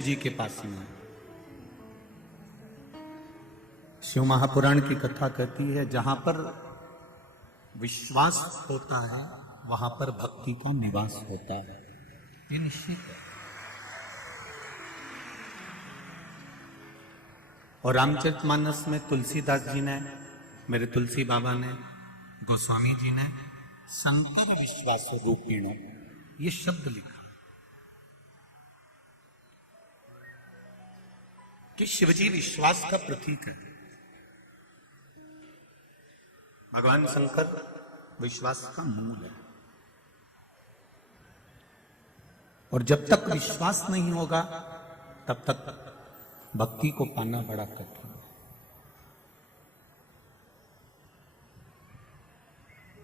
जी के पास में शिव महापुराण की कथा कहती है, जहां पर विश्वास होता है वहां पर भक्ति का निवास होता है। ये निश्चित है। और रामचरितमानस में तुलसीदास जी ने, मेरे तुलसी बाबा ने, गोस्वामी जी ने शंकर विश्वास रूपिणो ये शब्द लिखा कि शिवजी विश्वास का प्रतीक है। भगवान शंकर विश्वास का मूल है। और जब तक विश्वास नहीं होगा तब तक भक्ति को पाना बड़ा कठिन है।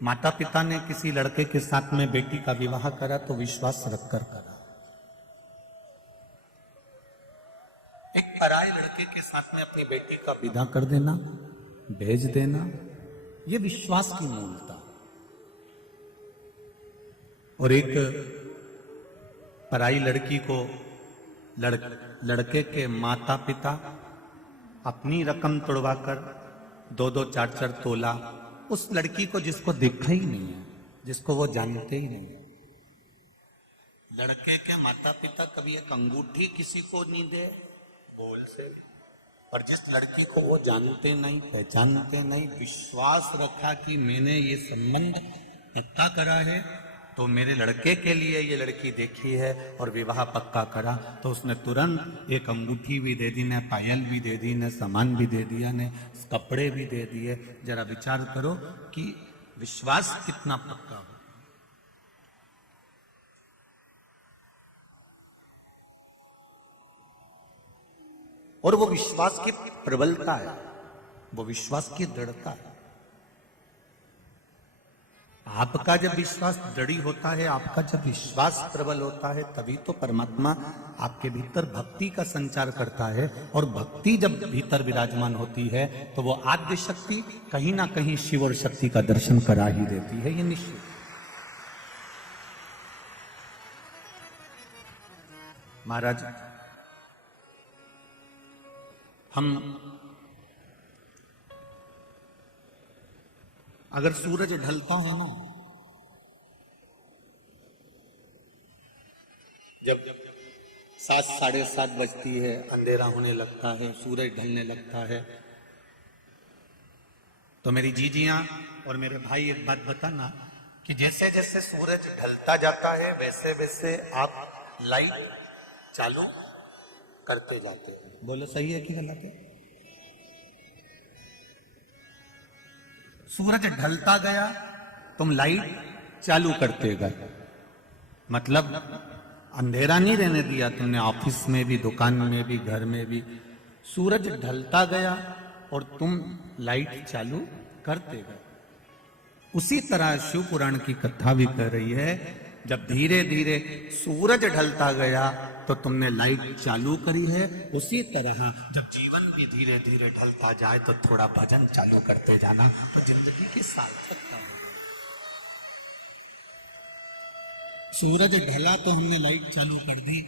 माता पिता ने किसी लड़के के साथ में बेटी का विवाह करा तो विश्वास रखकर करा। एक पराये लड़के के साथ में अपनी बेटी का विदा कर देना, भेज देना, यह विश्वास की मूलता। और एक पराई लड़की को लड़के के माता पिता अपनी रकम तुड़वाकर 2-2, 4-4 तोला उस लड़की को, जिसको देखा ही नहीं है, जिसको वो जानते ही नहीं, लड़के के माता पिता कभी एक अंगूठी किसी को नहीं दे बोल से, और जिस लड़की को वो जानते नहीं, पहचानते नहीं, विश्वास रखा कि मैंने ये संबंध पक्का करा है तो मेरे लड़के के लिए ये लड़की देखी है और विवाह पक्का करा, तो उसने तुरंत एक अंगूठी भी दे दी, ने पायल भी दे दी, ने सामान भी दे दिया, ने कपड़े भी दे दिए। जरा विचार करो कि विश्वास कितना पक्का हो। और वो विश्वास की प्रबलता है, वो विश्वास की दृढ़ता है। आपका जब विश्वास दृढ़ी होता है, आपका जब विश्वास प्रबल होता है, तभी तो परमात्मा आपके भीतर भक्ति का संचार करता है। और भक्ति जब भीतर विराजमान होती है तो वो आद्य शक्ति कहीं ना कहीं शिव और शक्ति का दर्शन करा ही देती है। ये निश्चित। महाराज, हम अगर सूरज ढलता है ना, जब 7, 7:30 बजती है, अंधेरा होने लगता है, सूरज ढलने लगता है, तो मेरी जीजियां और मेरे भाई एक बात बताना कि जैसे जैसे सूरज ढलता जाता है वैसे वैसे आप लाइट चालू करते जाते हैं। बोलो सही है कि गलत है? सूरज ढलता गया, तुम लाइट चालू करते गए, मतलब अंधेरा नहीं रहने दिया तुमने। ऑफिस में भी, दुकान में भी, घर में भी सूरज ढलता गया और तुम लाइट चालू करते गए। उसी तरह शिव पुराण की कथा भी कह रही है, जब धीरे धीरे सूरज ढलता गया तो तुमने लाइट चालू करी है। उसी तरह जब जीवन भी धीरे धीरे ढलता जाए तो थोड़ा भजन चालू करते जाना, तो जिंदगी की सार्थकता होगी। सूरज ढला तो हमने लाइट चालू कर दी,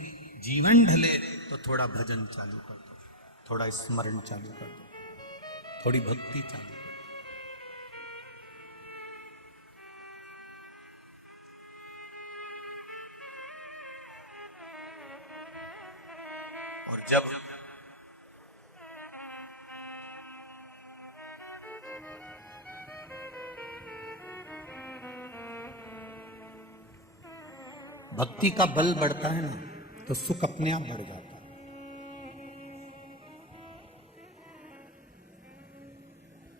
जीवन ढले तो थोड़ा भजन चालू कर दो, थोड़ा स्मरण चालू कर दो, थोड़ी भक्ति चालू कर दो। और जब भक्ति का बल बढ़ता है ना, तो सुख अपने आप बढ़ जाता है।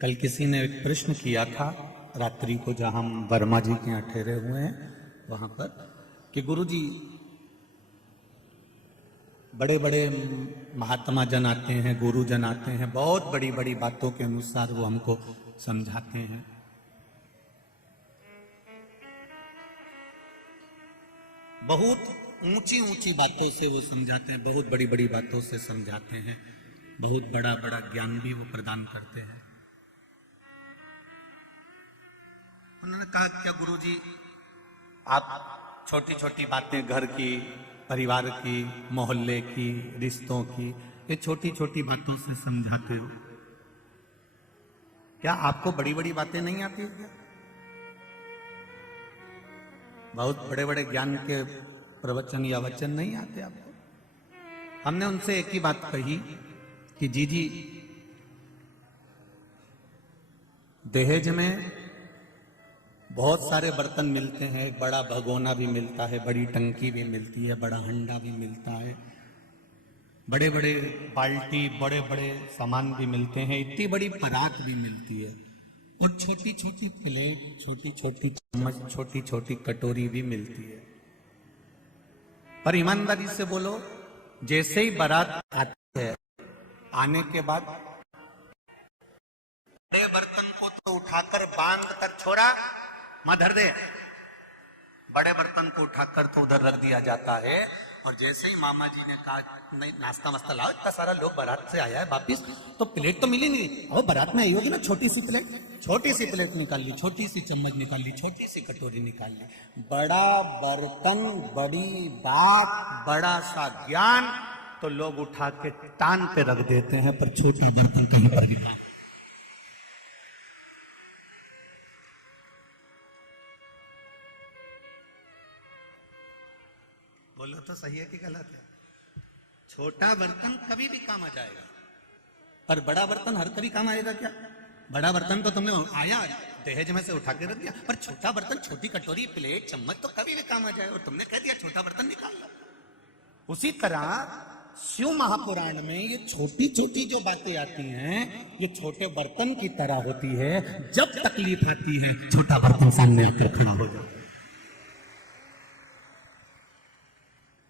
कल किसी ने एक प्रश्न किया था रात्रि को, जहां हम वर्मा जी के यहाँ ठहरे हुए हैं वहां पर, कि गुरुजी बड़े बड़े महात्मा जन आते हैं, गुरु जन आते हैं, बहुत बड़ी बड़ी बातों के अनुसार वो हमको समझाते हैं, बहुत ऊंची ऊंची बातों से वो समझाते हैं, बहुत बड़ी बड़ी बातों से समझाते हैं, बहुत बड़ा बड़ा ज्ञान भी वो प्रदान करते हैं। उन्होंने कहा, क्या गुरुजी आप छोटी छोटी बातें घर की, परिवार की, मोहल्ले की, रिश्तों की, ये छोटी छोटी बातों से समझाते हो। क्या आपको बड़ी बड़ी बातें नहीं आती है क्या? बहुत बड़े बड़े ज्ञान के प्रवचन या वचन नहीं आते आपको? हमने उनसे एक ही बात कही कि जी दहेज में बहुत सारे बर्तन मिलते हैं, एक बड़ा भगोना भी मिलता है, बड़ी टंकी भी मिलती है, बड़ा हंडा भी मिलता है, बड़े बड़े बाल्टी, बड़े बड़े सामान भी मिलते हैं, इतनी बड़ी परात भी मिलती है, और छोटी छोटी प्लेट, छोटी छोटी चम्मच, छोटी छोटी कटोरी भी मिलती है। पर ईमानदारी से बोलो, जैसे ही बारात आती है, आने के बाद बड़े बर्तन को तो उठाकर बांध कर छोड़ा, मां धर दे, बड़े बर्तन को उठाकर तो उधर रख दिया जाता है। और जैसे ही मामा जी ने कहा नहीं नाश्ता वास्ता लाओ, इतना सारा लोग बारात से आया है वापिस, तो प्लेट तो मिली नहीं। अब बारात में आई होगी ना छोटी सी प्लेट, छोटी सी प्लेट निकाल ली, छोटी सी चम्मच निकाल ली, छोटी सी कटोरी निकाल ली। बड़ा बर्तन, बड़ी बात, बड़ा सा ज्ञान तो लोग उठा के टान पे रख देते हैं, पर छोटा बर्तन कहीं पर नहीं। बोलो तो सही है कि गलत है? छोटा बर्तन कभी भी काम आ जाएगा, पर बड़ा बर्तन हर कभी काम आएगा क्या? बड़ा बर्तन तो तुमने आया दहेज में से उठा के रख दिया, पर छोटा बर्तन, छोटी कटोरी, प्लेट, चम्मच तो कभी भी काम आ जाएगा, और तुमने कह दिया छोटा बर्तन निकाल लो। उसी तरह शिव महापुराण में ये छोटी छोटी जो बातें आती हैं, ये छोटे बर्तन की तरह होती है। जब तकलीफ आती है, छोटा बर्तन सामने आकर खड़ा हो जाता है।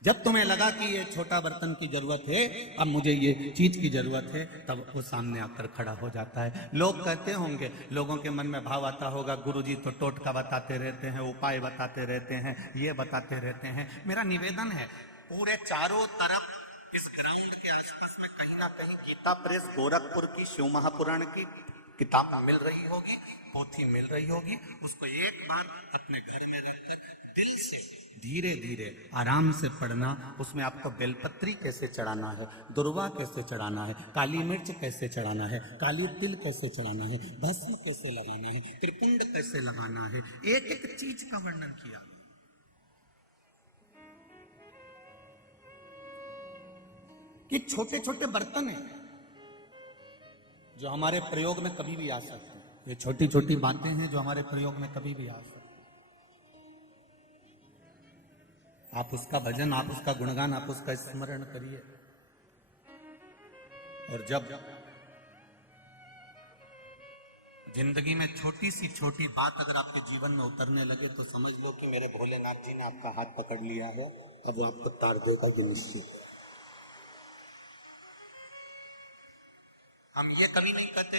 जब तुम्हें लगा कि ये छोटा बर्तन की जरूरत है, अब मुझे ये चीज की जरूरत है, तब वो सामने आकर खड़ा हो जाता है। लोग कहते होंगे, लोगों के मन में भाव आता होगा, गुरुजी तो टोटका बताते रहते हैं, उपाय बताते रहते हैं, ये बताते रहते हैं। मेरा निवेदन है, पूरे चारों तरफ इस ग्राउंड के आसपास में कहीं ना कहीं गीता प्रेस गोरखपुर की शिव महापुराण की किताब मिल रही होगी, पोथी मिल रही होगी। उसको एक बार अपने घर में रखकर दिल से धीरे धीरे आराम से पढ़ना। उसमें आपको बेलपत्री कैसे चढ़ाना है, दुर्वा कैसे चढ़ाना है, काली मिर्च कैसे चढ़ाना है, काली तिल कैसे चढ़ाना है, भस्म कैसे लगाना है, त्रिपुंड कैसे लगाना है, एक एक चीज का वर्णन किया। कि छोटे छोटे बर्तन हैं जो हमारे प्रयोग में कभी भी आ सकते हैं। ये छोटी छोटी बातें हैं जो हमारे प्रयोग में कभी भी आ सकती हैं। आप उसका भजन, आप उसका गुणगान, आप उसका स्मरण करिए। और जब जिंदगी में छोटी सी छोटी बात अगर आपके जीवन में उतरने लगे, तो समझ लो कि मेरे भोलेनाथ जी ने आपका हाथ पकड़ लिया है, अब वो आपको तार देगा कि निश्चित। हम ये कभी नहीं कहते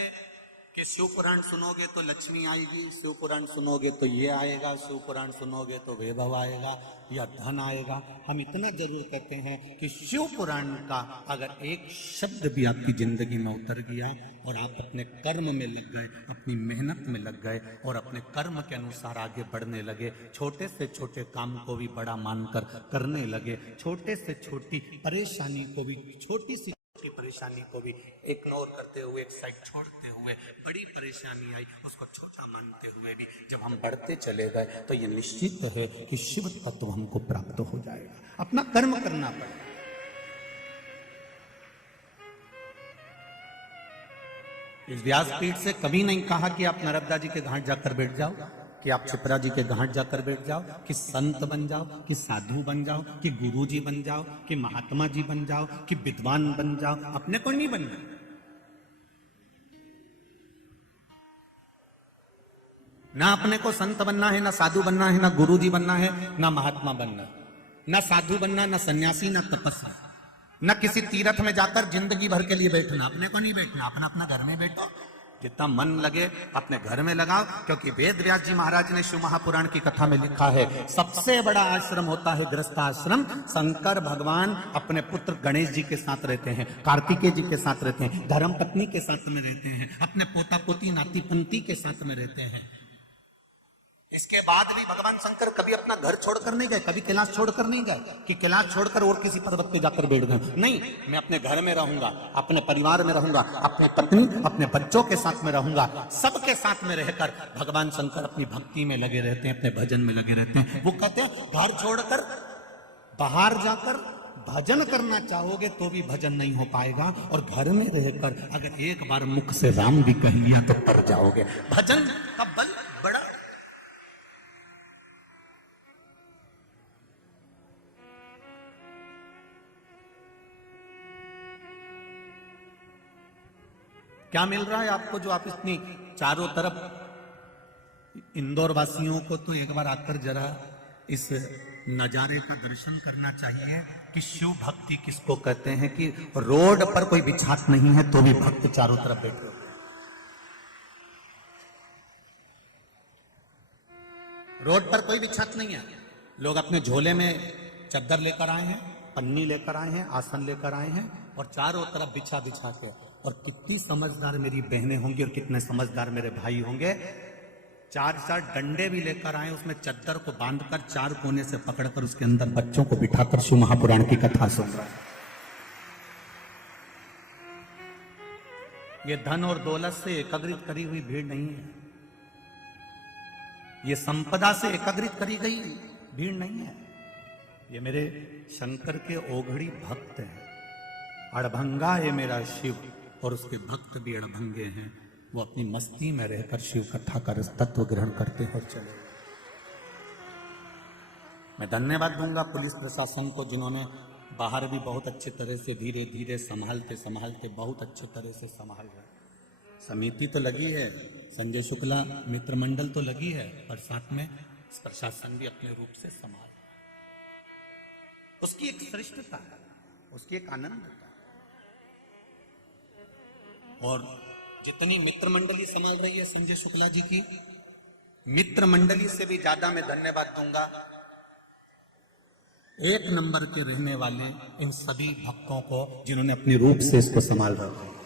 कि शिव पुराण सुनोगे तो लक्ष्मी आएगी, शिव पुराण सुनोगे तो ये आएगा, शिव पुराण सुनोगे तो वैभव आएगा या धन आएगा। हम इतना जरूर कहते हैं कि शिव पुराण का अगर एक शब्द भी आपकी जिंदगी में उतर गया और आप अपने कर्म में लग गए, अपनी मेहनत में लग गए और अपने कर्म के अनुसार आगे बढ़ने लगे, छोटे से छोटे काम को भी बड़ा मानकर करने लगे, छोटे से छोटी परेशानी को भी, छोटी सी परेशानी को भी इग्नोर करते हुए, एक साइड छोड़ते हुए, बड़ी परेशानी आई उसको छोटा मानते हुए भी जब हम बढ़ते चले गए, तो ये निश्चित है कि शिव तत्व हमको प्राप्त हो जाएगा। अपना कर्म करना पड़ेगा। इस व्यासपीठ से कभी नहीं कहा कि आप नर्मदा जी के घाट जाकर बैठ जाओ, कि आप छिपरा जी के घाट जाकर बैठ जाओ, कि संत बन जाओ, कि साधु बन जाओ, कि गुरु जी बन जाओ, कि महात्मा जी बन जाओ, कि विद्वान बन जाओ। अपने को नहीं बनना। ना अपने को संत बनना है, ना साधु बनना है, ना गुरु जी बनना है, ना महात्मा बनना, ना साधु बनना, ना सन्यासी, ना तपस्वी, ना किसी तीर्थ में जाकर जिंदगी भर के लिए बैठना। अपने को नहीं बैठना, अपना अपना घर में बैठो, जितना मन लगे अपने घर में लगाओ। क्योंकि वेद व्यास जी महाराज ने शिव महापुराण की कथा में लिखा है, सबसे बड़ा आश्रम होता है गृहस्थ आश्रम। शंकर भगवान अपने पुत्र गणेश जी के साथ रहते हैं, कार्तिकेय जी के साथ रहते हैं, धर्म पत्नी के साथ में रहते हैं, अपने पोता पोती नाती पंती के साथ में रहते हैं। इसके बाद भी भगवान शंकर कभी अपना घर छोड़कर नहीं गए, कभी कैलाश छोड़कर नहीं गए कि कैलाश छोड़कर और किसी पर्वत पे जाकर बैठ गए। नहीं, मैं अपने घर में रहूंगा, अपने परिवार में रहूंगा, अपने पत्नी अपने बच्चों के साथ में रहूंगा, सबके साथ में रहकर भगवान शंकर अपनी भक्ति में लगे रहते हैं, अपने भजन में लगे रहते हैं। वो कहते हैं घर छोड़कर बाहर जाकर भजन करना चाहोगे तो भी भजन नहीं हो पाएगा, और घर में रहकर अगर एक बार मुख से राम भी कह लिया तो तर जाओगे। भजन का बल बड़ा। क्या मिल रहा है आपको जो आप इतनी चारों तरफ, इंदौर वासियों को तो एक बार आकर जरा इस नजारे का दर्शन करना चाहिए कि शिव भक्ति किसको कहते हैं, कि रोड पर कोई बिछात नहीं है तो भी भक्त चारों तरफ बैठे होते हैं। रोड पर कोई बिछात नहीं है, लोग अपने झोले में चद्दर लेकर आए हैं, पन्नी लेकर आए हैं, आसन लेकर आए हैं और चारों तरफ बिछा बिछा के। और कितनी समझदार मेरी बहनें होंगी और कितने समझदार मेरे भाई होंगे, चार चार डंडे भी लेकर आए, उसमें चद्दर को बांधकर चार कोने से पकड़कर उसके अंदर बच्चों को बिठाकर शिव महापुराण की कथा सुन रहा है। ये धन और दौलत से एकत्रित करी हुई भीड़ नहीं है, ये संपदा से एकत्रित करी गई भीड़ नहीं है। ये मेरे शंकर के ओघड़ी भक्त हैं। अड़भंगा है मेरा शिव और उसके भक्त भी अड़भंगे हैं। वो अपनी मस्ती में रहकर शिव कथा का तत्व ग्रहण करते हैं और चले। मैं धन्यवाद दूंगा पुलिस प्रशासन को, जिन्होंने बाहर भी बहुत अच्छे तरह से धीरे धीरे संभालते संभालते बहुत अच्छे तरह से संभाल रहे। समिति तो लगी है, संजय शुक्ला मित्र मंडल तो लगी है, और साथ में प्रशासन भी अपने रूप से संभाल। उसकी एक श्रेष्ठता है, उसकी एक आनंद है। और जितनी मित्र मंडली संभाल रही है संजय शुक्ला जी की, मित्र मंडली से भी ज्यादा मैं धन्यवाद दूंगा एक नंबर के रहने वाले इन सभी भक्तों को, जिन्होंने अपने रूप से इसको संभाल रखा है।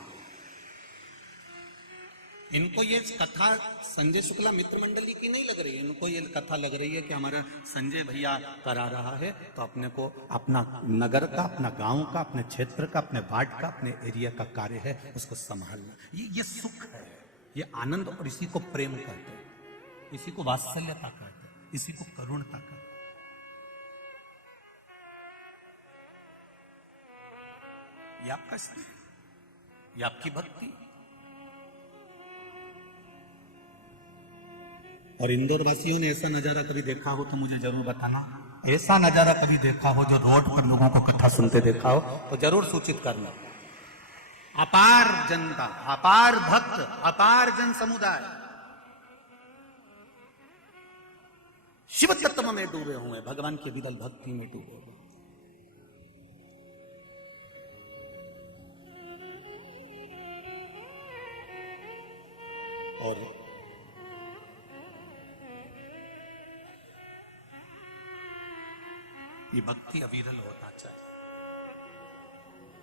इनको ये कथा संजय शुक्ला मित्र मंडली की नहीं लग रही है, इनको ये कथा लग रही है कि हमारा संजय भैया करा रहा है, तो अपने को अपना नगर का, अपना गांव का, अपने क्षेत्र का, अपने वार्ड का, अपने एरिया का कार्य है, उसको संभालना। ये सुख है, ये आनंद, और इसी को प्रेम कहते हैं, इसी को वात्सल्यता कहते हैं, इसी को करुणता कहते हैं। ये आपका स्नेह, ये आपकी भक्ति। और इंदौर वासियों ने ऐसा नजारा कभी देखा हो तो मुझे जरूर बताना। ऐसा नजारा कभी देखा हो जो रोड पर लोगों को कथा सुनते देखा हो तो जरूर सूचित करना। अपार जनता, अपार भक्त, अपार जन समुदाय शिव तत्व में डूबे हुए, भगवान के विरल भक्ति में डूबे हुए। और ये भक्ति अविरल होना चाहिए,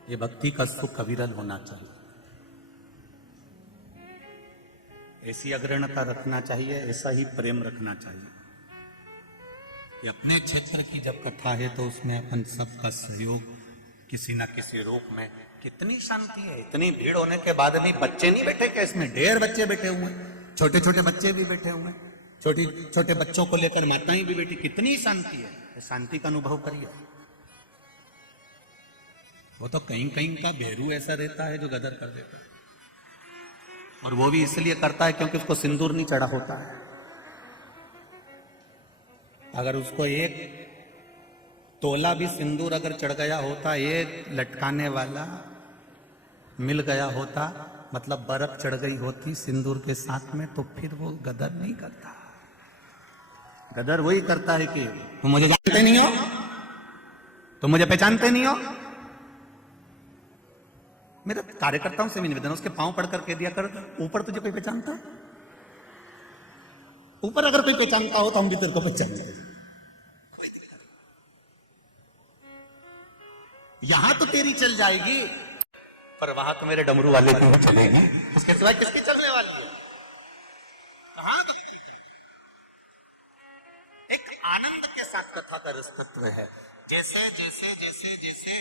ये भक्ति का सुख अविरल होना चाहिए। ऐसी अग्रणता रखना चाहिए, ऐसा ही प्रेम रखना चाहिए। ये अपने क्षेत्र की जब कथा है तो उसमें अपन सबका सहयोग किसी न किसी रूप में। कितनी शांति है, इतनी भीड़ होने के बाद भी बच्चे नहीं बैठे क्या इसमें? ढेर बच्चे बैठे हुए, छोटे छोटे बच्चे भी बैठे हुए, छोटे छोटे बच्चों को लेकर माताएं भी बैठी। कितनी शांति है, शांति का अनुभव करिए। वो तो कहीं कहीं का बेरू ऐसा रहता है जो गदर कर देता है, और वो भी इसलिए करता है क्योंकि उसको सिंदूर नहीं चढ़ा होता है। अगर उसको एक तोला भी सिंदूर अगर चढ़ गया होता, एक लटकाने वाला मिल गया होता, मतलब बर्फ चढ़ गई होती सिंदूर के साथ में, तो फिर वो गदर नहीं करता। गदर वही करता है कि तुम मुझे जानते नहीं हो, तुम मुझे पहचानते नहीं हो। मेरे कार्यकर्ताओं से भी निवेदन, उसके पांव पड़कर कह दिया कर, ऊपर तुझे कोई पहचानता है? ऊपर अगर कोई पहचानता हो तो हम भी तेरे को पहचानेंगे। यहां तो तेरी चल जाएगी, पर वहां तो मेरे डमरू वाले की चलेगी। इसके सिवाय किसकी चलने वाली है? कहां तो के साथ कथा का रसतत्व है। जैसे जैसे जैसे जैसे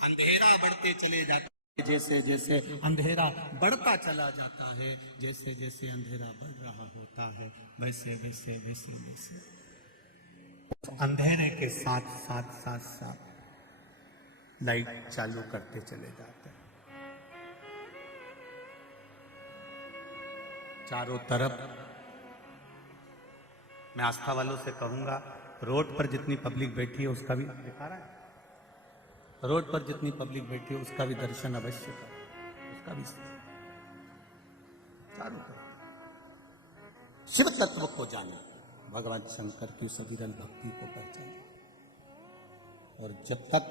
अंधेरा बढ़ते चले जाते, जैसे जैसे अंधेरा बढ़ता चला जाता है, जैसे जैसे अंधेरा बढ़ रहा होता है, वैसे वैसे वैसे वैसे अंधेरे के साथ साथ साथ साथ लाइट चालू करते चले जाते हैं। चारों तरफ मैं आस्था वालों से कहूंगा, रोड पर जितनी पब्लिक बैठी है उसका भी दिखा रहा है, रोड पर जितनी पब्लिक बैठी है उसका भी दर्शन अवश्य करो, उसका भी चारों तरफ शिव तत्व को जानो, भगवान शंकर की उस अविरल भक्ति को पहचानो। और जब तक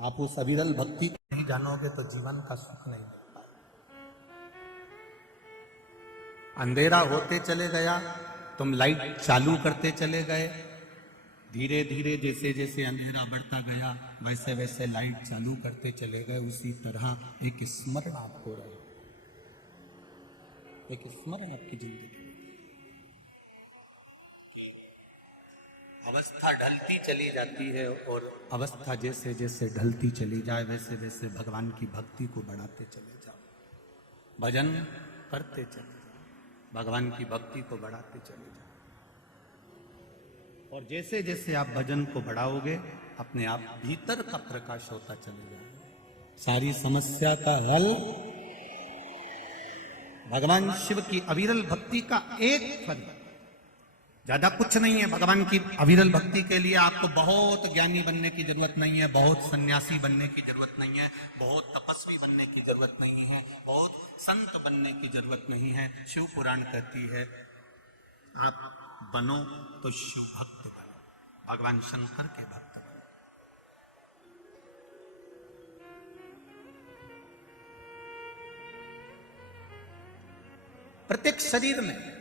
आप उस अविरल भक्ति को नहीं जानोगे तो जीवन का सुख नहीं मिल पाएगा। अंधेरा होते चले गया, तुम लाइट चालू करते चले गए, धीरे धीरे जैसे जैसे अंधेरा बढ़ता गया वैसे वैसे लाइट चालू करते चले गए। उसी तरह एक स्मरण आपको रहे, एक स्मरण आपकी जिंदगी, अवस्था ढलती चली जाती है और अवस्था जैसे जैसे ढलती चली जाए वैसे वैसे भगवान की भक्ति को बढ़ाते चले जाओ, भजन करते चले जाओ, भगवान की भक्ति को बढ़ाते चले जाओ। और जैसे जैसे आप भजन को बढ़ाओगे अपने आप भीतर का प्रकाश होता चले जाएगा। सारी समस्या का हल भगवान शिव की अविरल भक्ति का एक फल, ज्यादा कुछ नहीं है। भगवान की अविरल भक्ति के लिए आपको बहुत ज्ञानी बनने की जरूरत नहीं है, बहुत सन्यासी बनने की जरूरत नहीं है, बहुत तपस्वी बनने की जरूरत नहीं है, बहुत संत बनने की जरूरत नहीं है। शिव पुराण कहती है आप बनो तो शिव भक्त बनो, भगवान शंकर के भक्त बनो। प्रत्येक शरीर में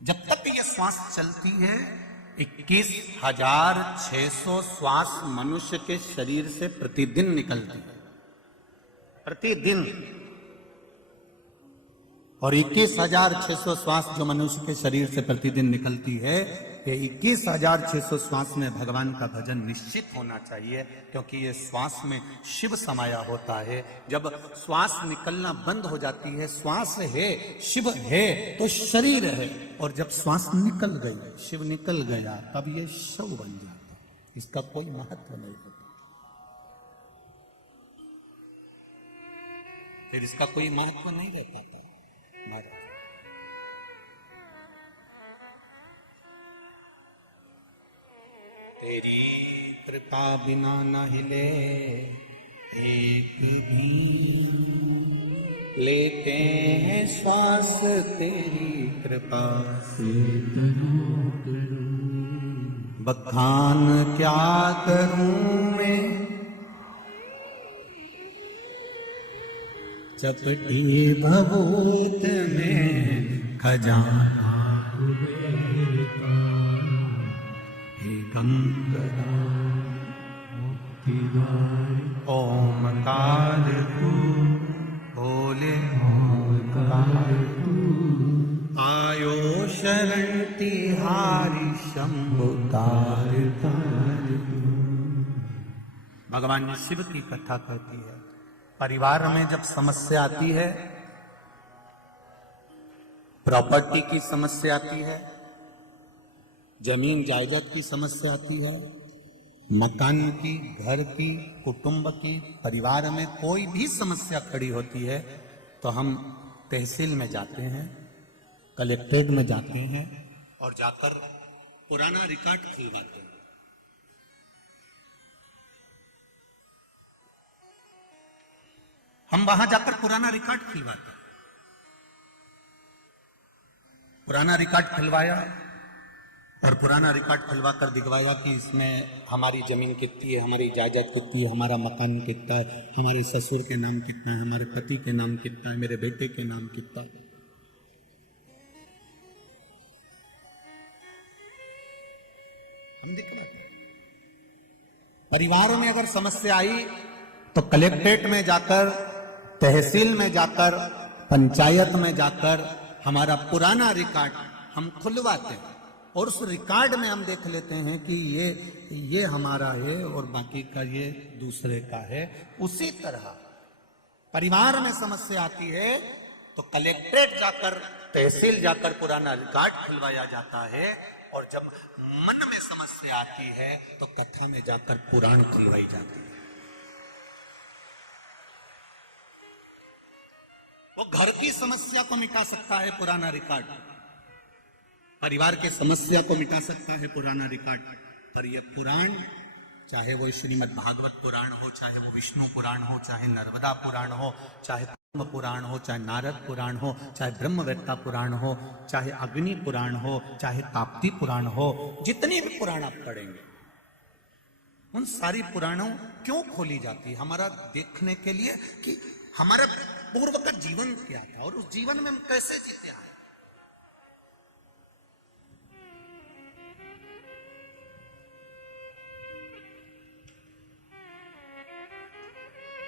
जब तक ये श्वास चलती है 21,600 श्वास मनुष्य के शरीर से प्रतिदिन निकलती है, प्रतिदिन। और 21,600 श्वास जो मनुष्य के शरीर से प्रतिदिन निकलती है, ये 21,600 श्वास में भगवान का भजन निश्चित होना चाहिए, क्योंकि ये श्वास में शिव समाया होता है। जब श्वास निकलना बंद हो जाती है, श्वास है शिव है तो शरीर है, और जब श्वास निकल गई शिव निकल गया तब ये शव बन जाता, इसका कोई महत्व नहीं होता, फिर इसका कोई महत्व नहीं रह पाता। महाराज तेरी कृपा बिना न हिले एक भी, लेते हैं श्वास तेरी कृपा से। बखान क्या करूं मैं चपटी भभूत में खजाना हे गंगा ओमकार तू बोले, ओमकार तू आयो शरण तिहारी शंभुकार। भगवान शिव की कथा कहती है, परिवार में जब समस्या आती है, प्रॉपर्टी की समस्या आती है, जमीन जायदाद की समस्या आती है, मकान की, घर की, कुटुंब की, परिवार में कोई भी समस्या खड़ी होती है तो हम तहसील में जाते हैं, कलेक्ट्रेट में जाते हैं और जाकर पुराना रिकॉर्ड खुलवाते हैं। हम वहां जाकर पुराना रिकॉर्ड खुलवाते हैं। पुराना रिकॉर्ड खुलवाया और पुराना रिकॉर्ड खुलवा कर दिखवाया कि इसमें हमारी जमीन कितनी है, हमारी जायदाद कितनी है, हमारा मकान कितना है, हमारे ससुर के नाम कितना है, हमारे पति के नाम कितना है, मेरे बेटे के नाम कितना है। हम दिखवाते हैं। परिवार में अगर समस्या आई तो कलेक्ट्रेट में जाकर, तहसील में जाकर, पंचायत में जाकर हमारा पुराना रिकॉर्ड हम खुलवाते हैं। और उस रिकॉर्ड में हम देख लेते हैं कि ये हमारा है और बाकी का ये दूसरे का है। उसी तरह परिवार में समस्या आती है तो कलेक्ट्रेट जाकर, तहसील जाकर पुराना रिकॉर्ड खुलवाया जाता है, और जब मन में समस्या आती है तो कथा में जाकर पुराण खुलवाई जाती है। वो घर की समस्या को मिटा सकता है पुराना रिकॉर्ड, परिवार की समस्या को मिटा सकता है पुराना रिकॉर्ड, पर यह पुराण, चाहे वो श्रीमद् भागवत पुराण हो, चाहे वो विष्णु पुराण हो, चाहे नर्मदा पुराण हो, चाहे पद्म पुराण हो, चाहे नारद पुराण हो, चाहे ब्रह्मवेत्ता पुराण हो, चाहे अग्नि पुराण हो, चाहे ताप्ती पुराण हो, जितनी भी पुराण आप पढ़ेंगे, उन सारी पुराणों क्यों खोली जाती है? हमारा देखने के लिए कि हमारा पूर्व का जीवन क्या था और उस जीवन में हम कैसे जीते आए।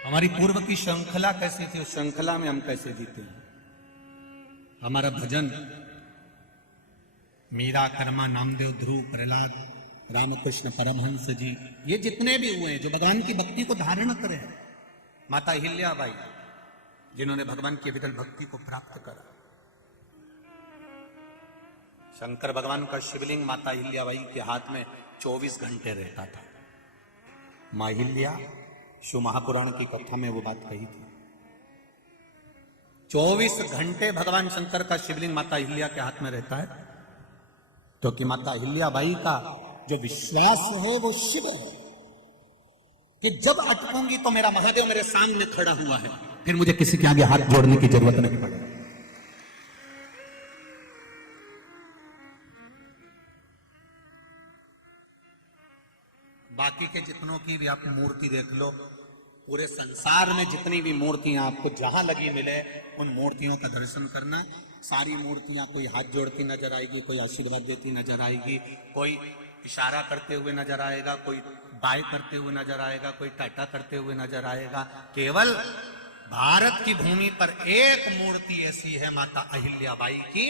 हमारी पूर्व की श्रृंखला कैसी थी, उस श्रृंखला में हम कैसे जीते हैं। हमारा भजन मीरा, कर्मा, नामदेव, ध्रुव, प्रहलाद, रामकृष्ण परमहंस जी, ये जितने भी हुए हैं जो भगवान की भक्ति को धारण करे, माता अहिल्याबाई जिन्होंने भगवान की विरल भक्ति को प्राप्त करा, शंकर भगवान का शिवलिंग माता अहिल्याबाई के हाथ में 24 घंटे रहता था। मां अहिल्या शिव महापुराण की कथा में वो बात कही थी, 24 घंटे भगवान शंकर का शिवलिंग माता अहिल्या के हाथ में रहता है, क्योंकि माता अहिल्याबाई का जो विश्वास है वो शिव है कि जब अटकूंगी तो मेरा महादेव मेरे सामने खड़ा हुआ है, फिर मुझे किसी के आगे हाथ जोड़ने की जरूरत नहीं पड़ेगी। बाकी के जितनों की भी आप मूर्ति देख लो, पूरे संसार में जितनी भी मूर्तियां आपको जहां लगी मिले, उन मूर्तियों का दर्शन करना। सारी मूर्तियां कोई हाथ जोड़ती नजर आएगी, कोई आशीर्वाद देती नजर आएगी, कोई इशारा करते हुए नजर आएगा, कोई बाय करते हुए नजर आएगा, कोई टाटा करते हुए नजर आएगा। केवल भारत की भूमि पर एक मूर्ति ऐसी है माता अहिल्याबाई की,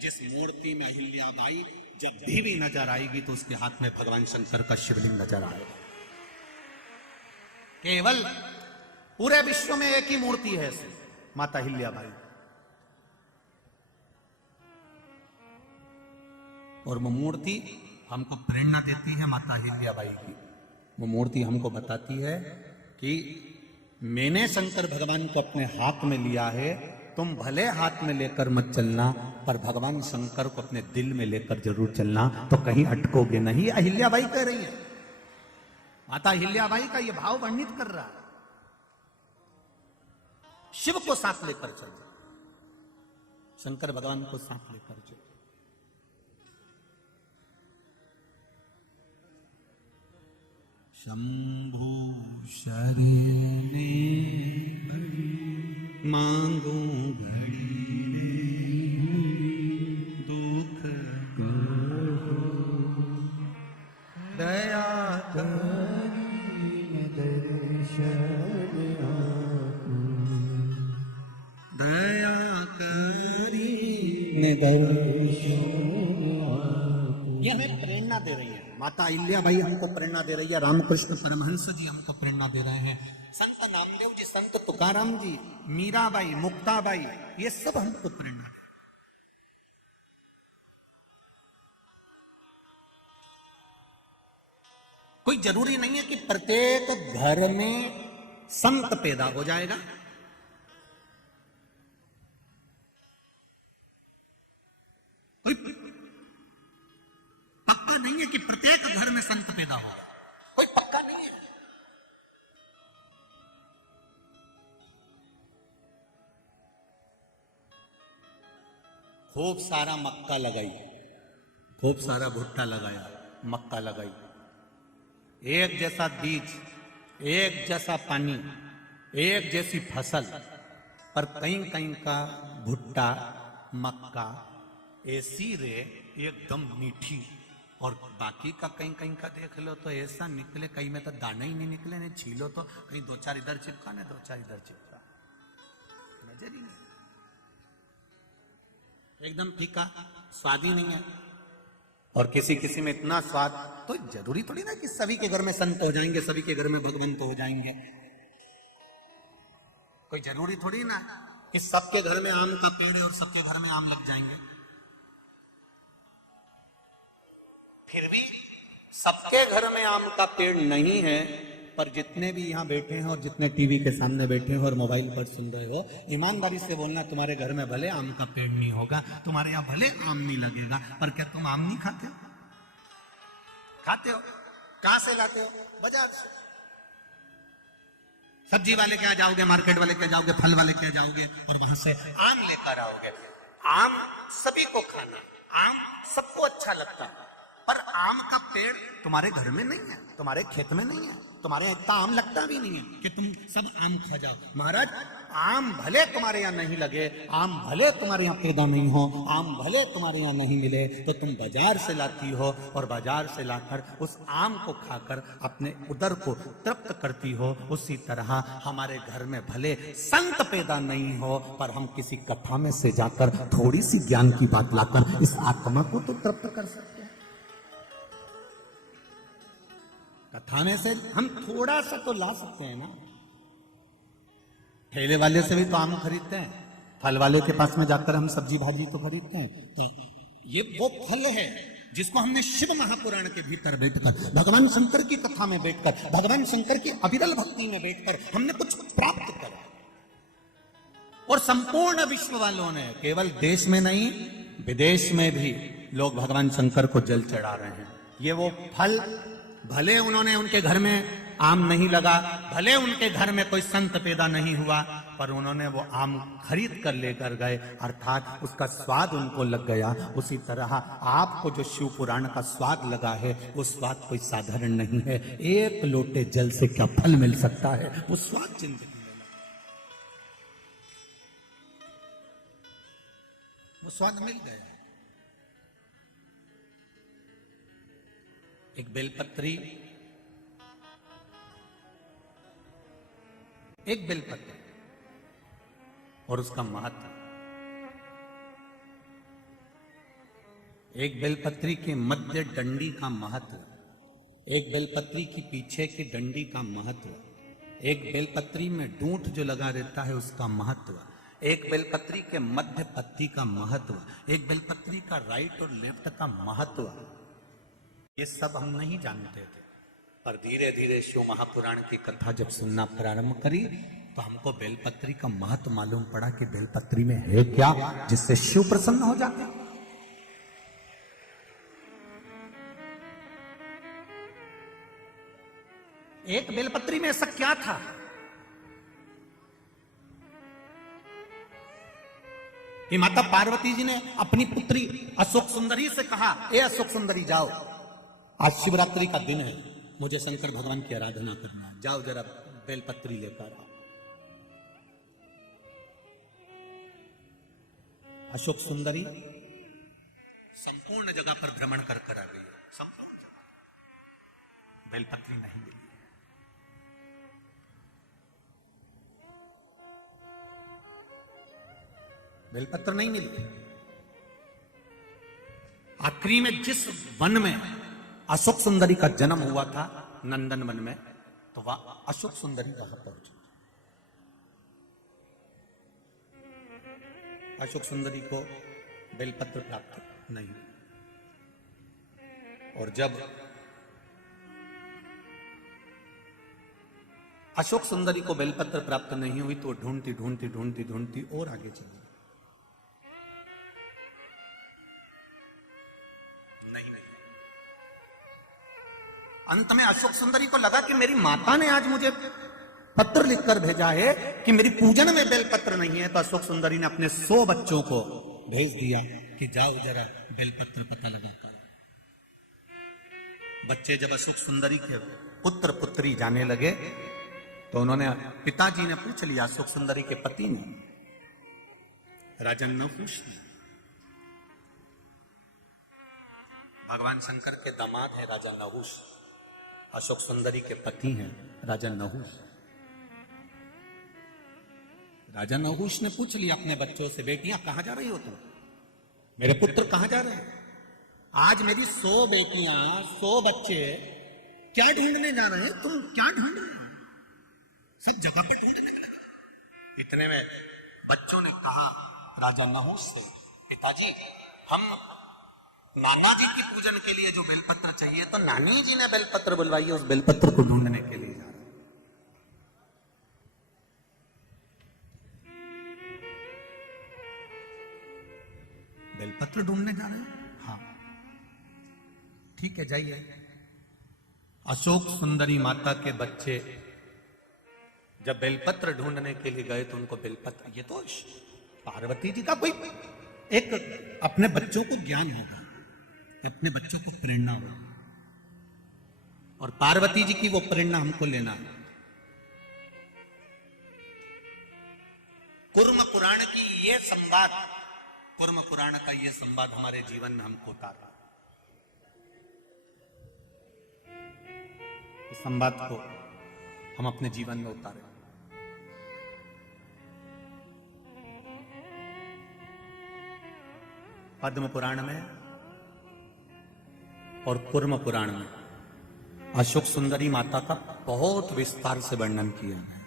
जिस मूर्ति में अहिल्याबाई जब भी नजर आएगी तो उसके हाथ में भगवान शंकर का शिवलिंग नजर आएगा। केवल पूरे विश्व में एक ही मूर्ति है ऐसी, माता अहिल्याबाई। और वो मूर्ति हमको प्रेरणा देती है माता अहिल्याबाई की। वो मूर्ति हमको बताती है कि मैंने शंकर भगवान को अपने हाथ में लिया है, तुम भले हाथ में लेकर मत चलना, पर भगवान शंकर को अपने दिल में लेकर जरूर चलना, तो कहीं अटकोगे नहीं। अहिल्याबाई कह रही है, माता अहिल्याबाई का यह भाव वर्णित कर रहा है। शिव को साथ लेकर चल, शंकर भगवान को साथ लेकर चल। शंभु शरीर मांगो घड़ी दुख करो, दया करी दर्शन दया करी दर्शन। ये हमें प्रेरणा दे रही है माता अहिल्याबाई, हमको प्रेरणा दे रही है। रामकृष्ण परमहंस जी हमको प्रेरणा दे रहे हैं, संत नामदेव जी, संत तुकाराम जी, मीराबाई, मुक्ताबाई, ये सब हमको प्रेरणा दे। कोई जरूरी नहीं है कि प्रत्येक घर में संत पैदा हो जाएगा। कोई पक्का नहीं है कि प्रत्येक घर में संत पैदा हो, कोई पक्का नहीं है। खूब सारा मक्का लगाई, खूब सारा भुट्टा लगाया, मक्का लगाई, एक जैसा बीज, एक जैसा पानी, एक जैसी फसल, पर कहीं कहीं का भुट्टा मक्का ऐसी रे एकदम मीठी, और बाकी का कहीं कहीं का देख लो तो ऐसा निकले, कहीं में तो दाना ही नहीं निकले, नहीं छीलो तो कहीं दो चार इधर चिपका, नहीं दो चार इधर चिपका, नजर ही नहीं, एकदम फीका, स्वाद ही नहीं है। और किसी किसी में इतना स्वाद, तो जरूरी थोड़ी ना कि सभी के घर में संत हो जाएंगे, सभी के घर में भगवंत हो जाएंगे। कोई जरूरी थोड़ी ना कि सबके घर में आम का पेड़ है और सबके घर में आम लग जाएंगे। फिर भी सबके घर में आम का पेड़ नहीं है, पर जितने भी यहां बैठे हैं और जितने टीवी के सामने बैठे हैं और मोबाइल पर सुन रहे हो, ईमानदारी से बोलना, तुम्हारे घर में भले आम का पेड़ नहीं होगा, तुम्हारे यहां भले आम नहीं लगेगा, पर क्या तुम आम नहीं खाते हो? खाते हो। कहां से लाते हो? बाजार से। सब्जी वाले के यहाँ जाओगे, मार्केट वाले के जाओगे, फल वाले के जाओगे और वहां से आम लेकर आओगे। आम सभी को खाना, आम सबको अच्छा लगता है, पर आम का पेड़ तुम्हारे घर में नहीं है, तुम्हारे खेत में नहीं है, तुम्हारे इतना आम लगता भी नहीं है कि तुम सब आम खा जाओ। महाराज, आम भले तुम्हारे यहाँ नहीं लगे, आम भले तुम्हारे यहाँ पैदा नहीं हो, आम भले तुम्हारे यहाँ नहीं मिले, तो तुम बाजार से लाती हो और बाजार से लाकर उस आम को खाकर अपने उदर को तृप्त करती हो। उसी तरह हमारे घर में भले संत पैदा नहीं हो, पर हम किसी कथा में से जाकर थोड़ी सी ज्ञान की बात लाकर इस आत्मा को तो तृप्त कर सकते हैं। कथा में से हम थोड़ा सा तो ला सकते हैं ना। ठेले वाले से भी तो आम खरीदते हैं, फल वाले के पास में जाकर हम सब्जी भाजी तो खरीदते हैं। तो ये वो फल है जिसको हमने शिव महापुराण के भीतर बैठकर, भगवान शंकर की कथा में बैठकर, भगवान शंकर की अविरल भक्ति में बैठकर हमने कुछ प्राप्त करा। और संपूर्ण विश्व वालों ने, केवल देश में नहीं विदेश में भी लोग भगवान शंकर को जल चढ़ा रहे हैं। ये वो फल, भले उन्होंने, उनके घर में आम नहीं लगा, भले उनके घर में कोई संत पैदा नहीं हुआ, पर उन्होंने वो आम खरीद कर लेकर गए, अर्थात उसका स्वाद उनको लग गया। उसी तरह आपको जो शिव पुराण का स्वाद लगा है, वो स्वाद कोई साधारण नहीं है। एक लोटे जल से क्या फल मिल सकता है, वो स्वाद जिंदगी में, वो स्वाद मिल गया। एक बेलपत्री, एक बेलपत्री और उसका महत्व। एक बेलपत्री के मध्य डंडी का महत्व, एक बेलपत्री की पीछे की डंडी का महत्व, एक बेलपत्री में डूंठ जो लगा रहता है उसका महत्व, एक बेलपत्री के मध्य पत्ती का महत्व, एक बेलपत्री का राइट और लेफ्ट का महत्व, ये सब हम नहीं जानते थे। पर धीरे धीरे शिव महापुराण की कथा जब सुनना प्रारंभ करी, तो हमको बेलपत्री का महत्व मालूम पड़ा कि बेलपत्री में है क्या जिससे शिव प्रसन्न हो जाते। एक बेलपत्री में ऐसा क्या था कि माता पार्वती जी ने अपनी पुत्री अशोक सुंदरी से कहा, ए अशोक सुंदरी जाओ, आज शिवरात्रि का दिन है, मुझे शंकर भगवान की आराधना करना है, जाओ जरा बेलपत्री लेकर आओ। अशोक सुंदरी संपूर्ण जगह पर भ्रमण कर आ गई, संपूर्ण जगह बेलपत्री नहीं मिली। बेलपत्र नहीं मिली। आखिरी में जिस वन में अशोक सुंदरी का जन्म हुआ था, नंदन वन में, तो वह अशोक सुंदरी वहां पहुंची। अशोक सुंदरी को बेलपत्र प्राप्त नहीं, और जब अशोक सुंदरी को बेलपत्र प्राप्त नहीं हुई, तो ढूंढती ढूंढती ढूंढती ढूंढती और आगे चली, नहीं। अंत में अशोक सुंदरी को लगा कि मेरी माता ने आज मुझे पत्र लिखकर भेजा है कि मेरी पूजन में बेलपत्र नहीं है। तो अशोक सुंदरी ने अपने 100 बच्चों को भेज दिया कि जाओ जरा बेलपत्र पता लगाकर। बच्चे जब अशोक सुंदरी के पुत्र पुत्री जाने लगे, तो उन्होंने, पिताजी ने पूछ लिया, अशोक सुंदरी के पति ने, राजा नहुष ने, भगवान शंकर के दामाद है राजा नहुष, अशोक सुंदरी के पति हैं राजा नहुष। राजा नहुष ने पूछ लिया अपने बच्चों से, बेटियां कहां जा रही हो तुम, मेरे पुत्र कहां जा रहे हैं? आज मेरी 100 बेटियां, 100 बच्चे क्या ढूंढने जा रहे हैं? तुम क्या ढूंढ रहे हो? सब जगह पे ढूंढने लगे। इतने में बच्चों ने कहा राजा नहुष से, पिताजी हम नाना जी की पूजन के लिए जो बेलपत्र चाहिए, तो नानी जी ने बेलपत्र बुलवाई है, उस बेलपत्र को ढूंढने के लिए जा रहे हैं। बेलपत्र ढूंढने जा रहे हैं? हाँ ठीक है, जाइए। अशोक सुंदरी माता के बच्चे जब बेलपत्र ढूंढने के लिए गए तो उनको बेलपत्र, ये तो पार्वती जी का कोई एक अपने बच्चों को ज्ञान होगा, अपने बच्चों को प्रेरणा होगा, और पार्वती जी की वो प्रेरणा हमको लेना है। कुर्म पुराण की ये संवाद, कुर्म पुराण का ये संवाद हमारे जीवन में हमको उतारना, इस संवाद को हम अपने जीवन में उतारें। पद्म पुराण में और कुर्म पुराण में अशोक सुंदरी माता का बहुत विस्तार से वर्णन किया है।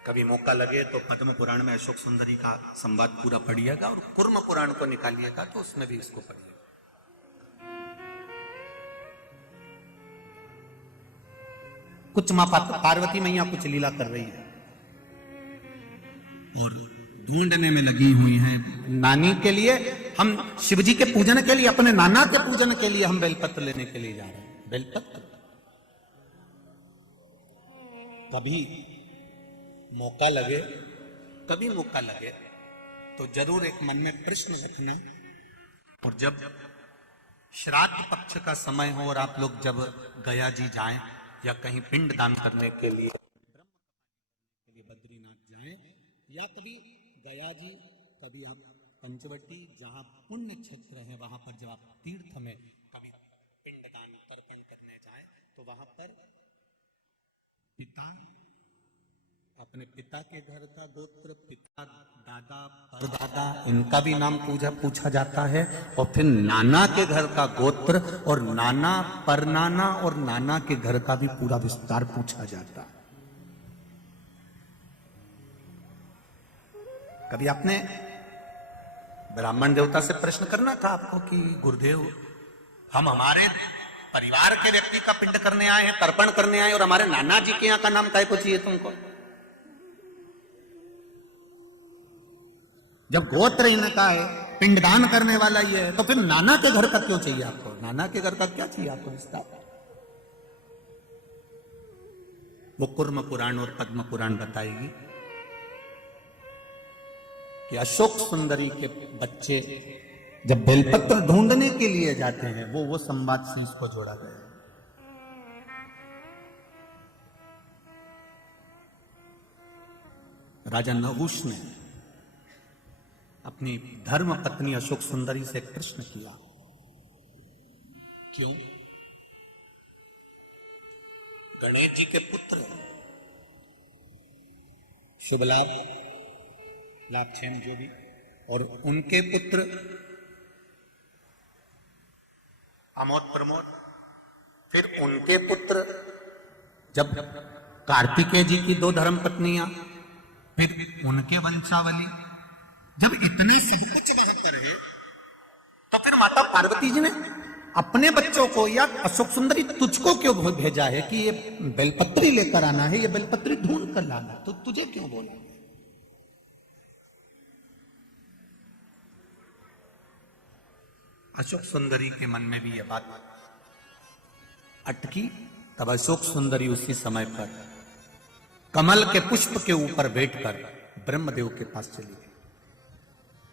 कभी मौका लगे तो पद्म पुराण में अशोक सुंदरी का संवाद पूरा पढ़िएगा, और कुर्म पुराण को निकालिएगा तो उसमें भी इसको पढ़िएगा। कुछ माँ पार्वती मैया कुछ लीला कर रही है और ढूंढने में लगी हुई है नानी के लिए। हम शिवजी के पूजन के लिए, अपने नाना के पूजन के लिए हम बेलपत्र लेने के लिए जा रहे हैं। बेलपत्र कभी मौका लगे, कभी मौका लगे तो जरूर एक मन में प्रश्न रखना, और जब श्राद्ध पक्ष का समय हो और आप लोग जब गया जी जाएं या कहीं पिंड दान करने के लिए बद्रीनाथ जाएं, या कभी गया जी, कभी आप पंचवटी, जहां पुण्य क्षेत्र है वहां पर जब आप तीर्थ में कभी पिंड दान तर्पण करने जाएं, तो वहां पर पिता, अपने पिता के घर का गोत्र, पिता, दादा, परदादा, इनका भी नाम पूछा जाता है, और फिर नाना के घर का गोत्र और नाना, परनाना और नाना के घर का भी पूरा विस्तार पूछा जाता है। कभी आपने ब्राह्मण देवता से प्रश्न करना था आपको कि गुरुदेव, हम हमारे परिवार के व्यक्ति का पिंड करने आए हैं, तर्पण करने आए, और हमारे नाना जी के यहां का नाम काय को चाहिए तुमको? जब गोत्र इनका है, पिंडदान करने वाला ये है, तो फिर नाना के घर का क्यों चाहिए आपको? नाना के घर का क्या चाहिए आपको विस्तार? वो कुर्म पुराण और पद्म पुराण बताएगी कि अशोक सुंदरी के बच्चे जब बेलपत्र ढूंढने के लिए जाते हैं, वो संवाद से इसको जोड़ा गया। राजा नहुष ने अपनी धर्म पत्नी अशोक सुंदरी से प्रश्न किया, क्यों? गणेश जी के पुत्र शुभलाभ, लाभक्षेम जो भी, और उनके पुत्र अमोद प्रमोद, फिर उनके पुत्र, जब कार्तिकेय जी की 2 धर्म पत्नियां, फिर उनके वंशावली, जब इतने सब कुछ वहां पर है, तो फिर माता पार्वती जी ने अपने बच्चों को या अशोक सुंदरी तुझको क्यों भेजा है कि ये बेलपत्री लेकर आना है, ये बेलपत्री ढूंढ कर लाना, तो तुझे क्यों बोला? अशोक सुंदरी के मन में भी यह बात अटकी। तब अशोक सुंदरी उसी समय पर कमल के पुष्प के ऊपर बैठकर ब्रह्मदेव के पास चली गई,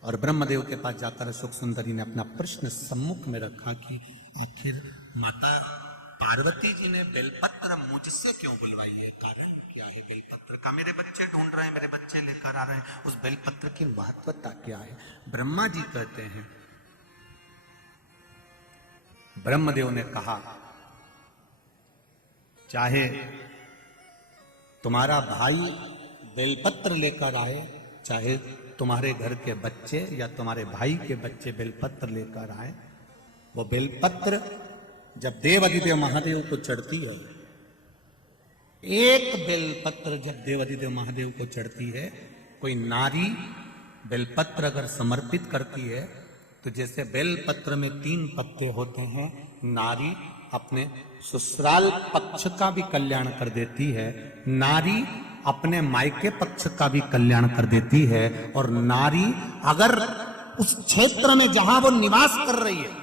और ब्रह्मदेव के पास जाकर अशोक सुंदरी ने अपना प्रश्न सम्मुख में रखा कि आखिर माता पार्वती जी ने बेलपत्र मुझसे क्यों बुलवाई है? कारण क्या है बेलपत्र का? मेरे बच्चे ढूंढ रहे हैं, मेरे बच्चे लेकर आ रहे हैं, उस बेलपत्र की महत्वता क्या है? ब्रह्मा जी कहते हैं, ब्रह्मदेव ने कहा, चाहे तुम्हारा भाई बेलपत्र लेकर आए, चाहे तुम्हारे घर के बच्चे या तुम्हारे भाई के बच्चे बेलपत्र लेकर आए, वो बेलपत्र जब देवाधिदेव महादेव को चढ़ती है, एक बेलपत्र जब देवाधिदेव महादेव को चढ़ती है, कोई नारी बेलपत्र अगर समर्पित करती है तो जैसे बेलपत्र में 3 पत्ते होते हैं, नारी अपने ससुराल पक्ष का भी कल्याण कर देती है, नारी अपने मायके पक्ष का भी कल्याण कर देती है, और नारी अगर उस क्षेत्र में जहां वो निवास कर रही है,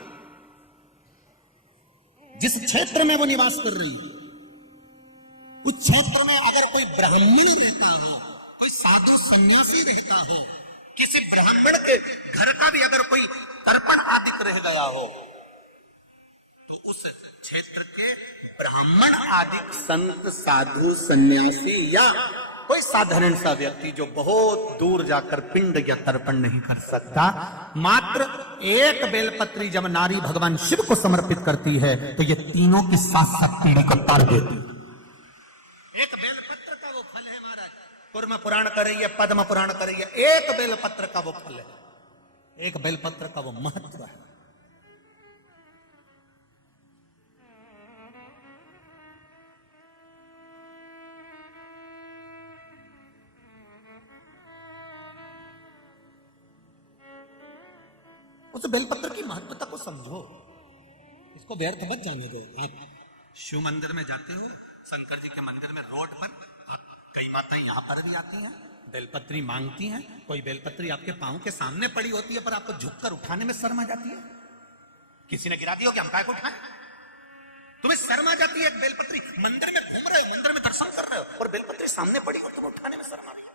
जिस क्षेत्र में वो निवास कर रही है, उस क्षेत्र में अगर कोई ब्राह्मण रहता हो, कोई साधु सन्यासी रहता हो, किसी ब्राह्मण के घर का भी अगर कोई तर्पण आदि रह गया हो, तो उस क्षेत्र के ब्राह्मण आदि संत साधु सन्यासी या कोई साधारण सा व्यक्ति जो बहुत दूर जाकर पिंड या तर्पण नहीं कर सकता, मात्र एक बेलपत्री जब नारी भगवान शिव को समर्पित करती है तो ये तीनों की साथ साथ पीढ़ी को तार देती है। एक बेलपत्र का वो फल है महाराज, कुर्म पुराण कर रही है, पद्म पुराण कर रही है, एक बेलपत्र का वो फल है, एक बेलपत्र का वो महत्व है। उस बेलपत्र की महत्वता को समझो, इसको व्यर्थ मत जाने दो। आप शिव मंदिर में जाते हो, शंकर जी के मंदिर में रोड पर कई माताएं यहाँ पर भी आती हैं, बेलपत्री मांगती हैं, कोई बेलपत्री आपके पांव के सामने पड़ी होती है पर आपको झुककर उठाने में शर्म आ जाती है। किसी ने गिरा दी हो कि हम काय को उठाएं, तुम्हें शर्म आ जाती है। बेलपत्री मंदिर में घूम रहे हो, मंदिर में दर्शन कर रहे हो और बेलपत्री सामने पड़ी हो, तुम उठाने में शर्म आ रही है।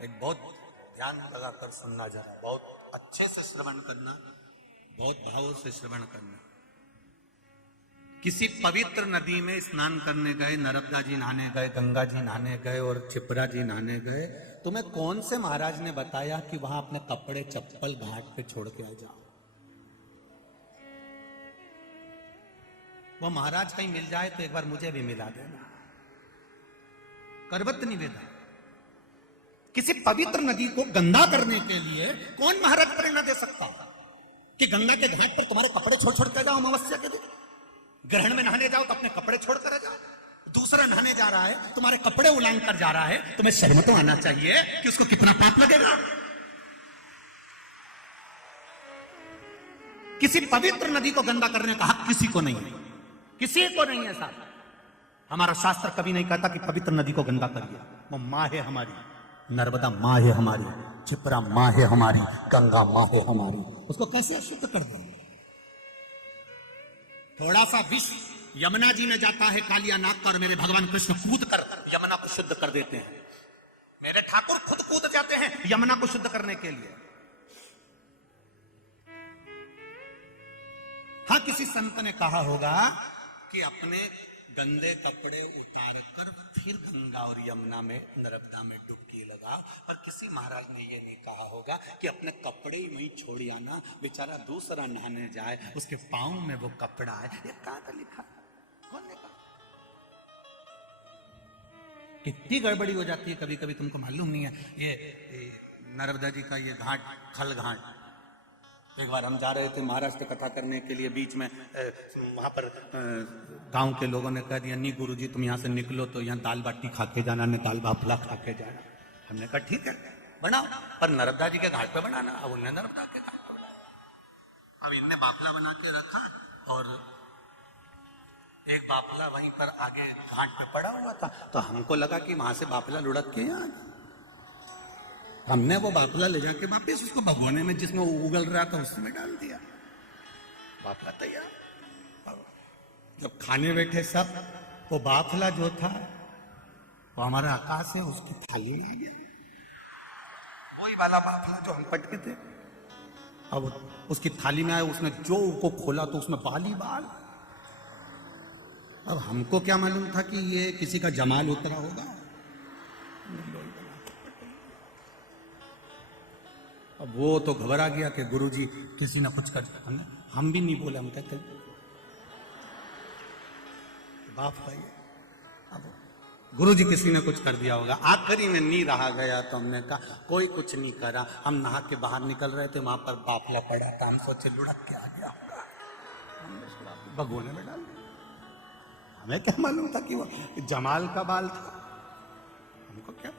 एक बहुत ध्यान लगाकर सुनना, जरा बहुत अच्छे से श्रवण करना, बहुत भाव से श्रवण करना। किसी पवित्र नदी में स्नान करने गए, नर्मदा जी नहाने गए, गंगा जी नहाने गए और क्षिप्रा जी नहाने गए, तुम्हें कौन से महाराज ने बताया कि वहां अपने कपड़े चप्पल घाट पे छोड़ के आ जाओ? वो महाराज कहीं मिल जाए तो एक बार मुझे भी मिला देना। करवत निवेदन, किसी पवित्र नदी को गंदा करने के लिए कौन महाराज प्रेरणा दे सकता कि गंगा के घाट पर तुम्हारे कपड़े छोड़ छोड़ कर जाओ अमावस्या के दिन? ग्रहण में नहाने जाओ तो अपने कपड़े छोड़ कर जाओ, दूसरा नहाने जा रहा है तुम्हारे कपड़े उलांग कर जा रहा है, तुम्हें शर्म तो आना चाहिए कि उसको कितना पाप लगेगा। किसी पवित्र नदी को गंदा करने का हक किसी को नहीं है, किसी को नहीं है साहब। हमारा शास्त्र कभी नहीं कहता कि पवित्र नदी को गंदा करिए। वो माँ है हमारी, नर्मदा माँ है हमारी, क्षिप्रा माँ है हमारी, गंगा माँ है हमारी, उसको कैसे अशुद्ध कर दें? थोड़ा सा विष यमुना जी में जाता है कालिया नाग का और मेरे भगवान कृष्ण कूद कर यमुना को शुद्ध कर देते हैं। मेरे ठाकुर खुद कूद जाते हैं यमुना को शुद्ध करने के लिए। हाँ, किसी संत ने कहा होगा कि अपने गंदे कपड़े उतार कर फिर गंगा और यमुना में, नर्मदा में डुबकी लगा, पर किसी महाराज ने ये नहीं कहा होगा कि अपने कपड़े ही वहीं छोड़ आना, बेचारा दूसरा नहाने जाए उसके पांव में वो कपड़ा है। ये कहां का लिखा, कौन ने कहा? कितनी गड़बड़ी हो जाती है कभी कभी, तुमको मालूम नहीं है। ये नर्मदा जी का ये घाट, खल घाट, एक बार हम जा रहे थे महाराष्ट्र कथा करने के लिए, बीच में वहां पर गांव के लोगों ने कह दिया, नहीं गुरुजी तुम यहाँ से निकलो तो यहाँ दाल बाटी खा के जाना, नहीं दाल बाफला खा के जाना। हमने कहा ठीक है बनाओ, पर नर्मदा जी के घाट पे बनाना। अब उन्होंने नर्मदा के घाट पे बनाया, अब इनने बाफला बना के रखा और एक बाफला वहीं पर आगे घाट पे पड़ा हुआ था, तो हमको लगा कि वहां से बाफला लुढ़क के यहाँ, हमने वो बाफला ले जाके वापिस उसको भगोने में जिसमें उगल रहा था उसमें डाल दिया, बाफला तैयार। जब खाने बैठे सब, वो बाफला जो था वो हमारा आकाश है, उसकी थाली में गया, वही वाला बाफला जो हम पटके थे। अब उसकी थाली में आया, उसने जो को खोला तो उसमें बाल ही बाल। अब हमको क्या मालूम था कि ये किसी का जमाल उतरा होगा। अब वो तो घबरा गया कि गुरुजी किसी ने कुछ कर, हम भी नहीं बोले, हम कहते बाप भाई अब गुरुजी किसी ने कुछ कर दिया होगा। आखिरी में नहीं रहा गया तो हमने कहा कोई कुछ नहीं करा। हम नहा के बाहर निकल रहे थे, वहां पर बाफला पड़ा था, हम सोचे लुढ़क के आ गया होगा, हमने भगोने में डाल दिया। हमें क्या मालूम था कि वो जमाल का बाल था, हमको क्या।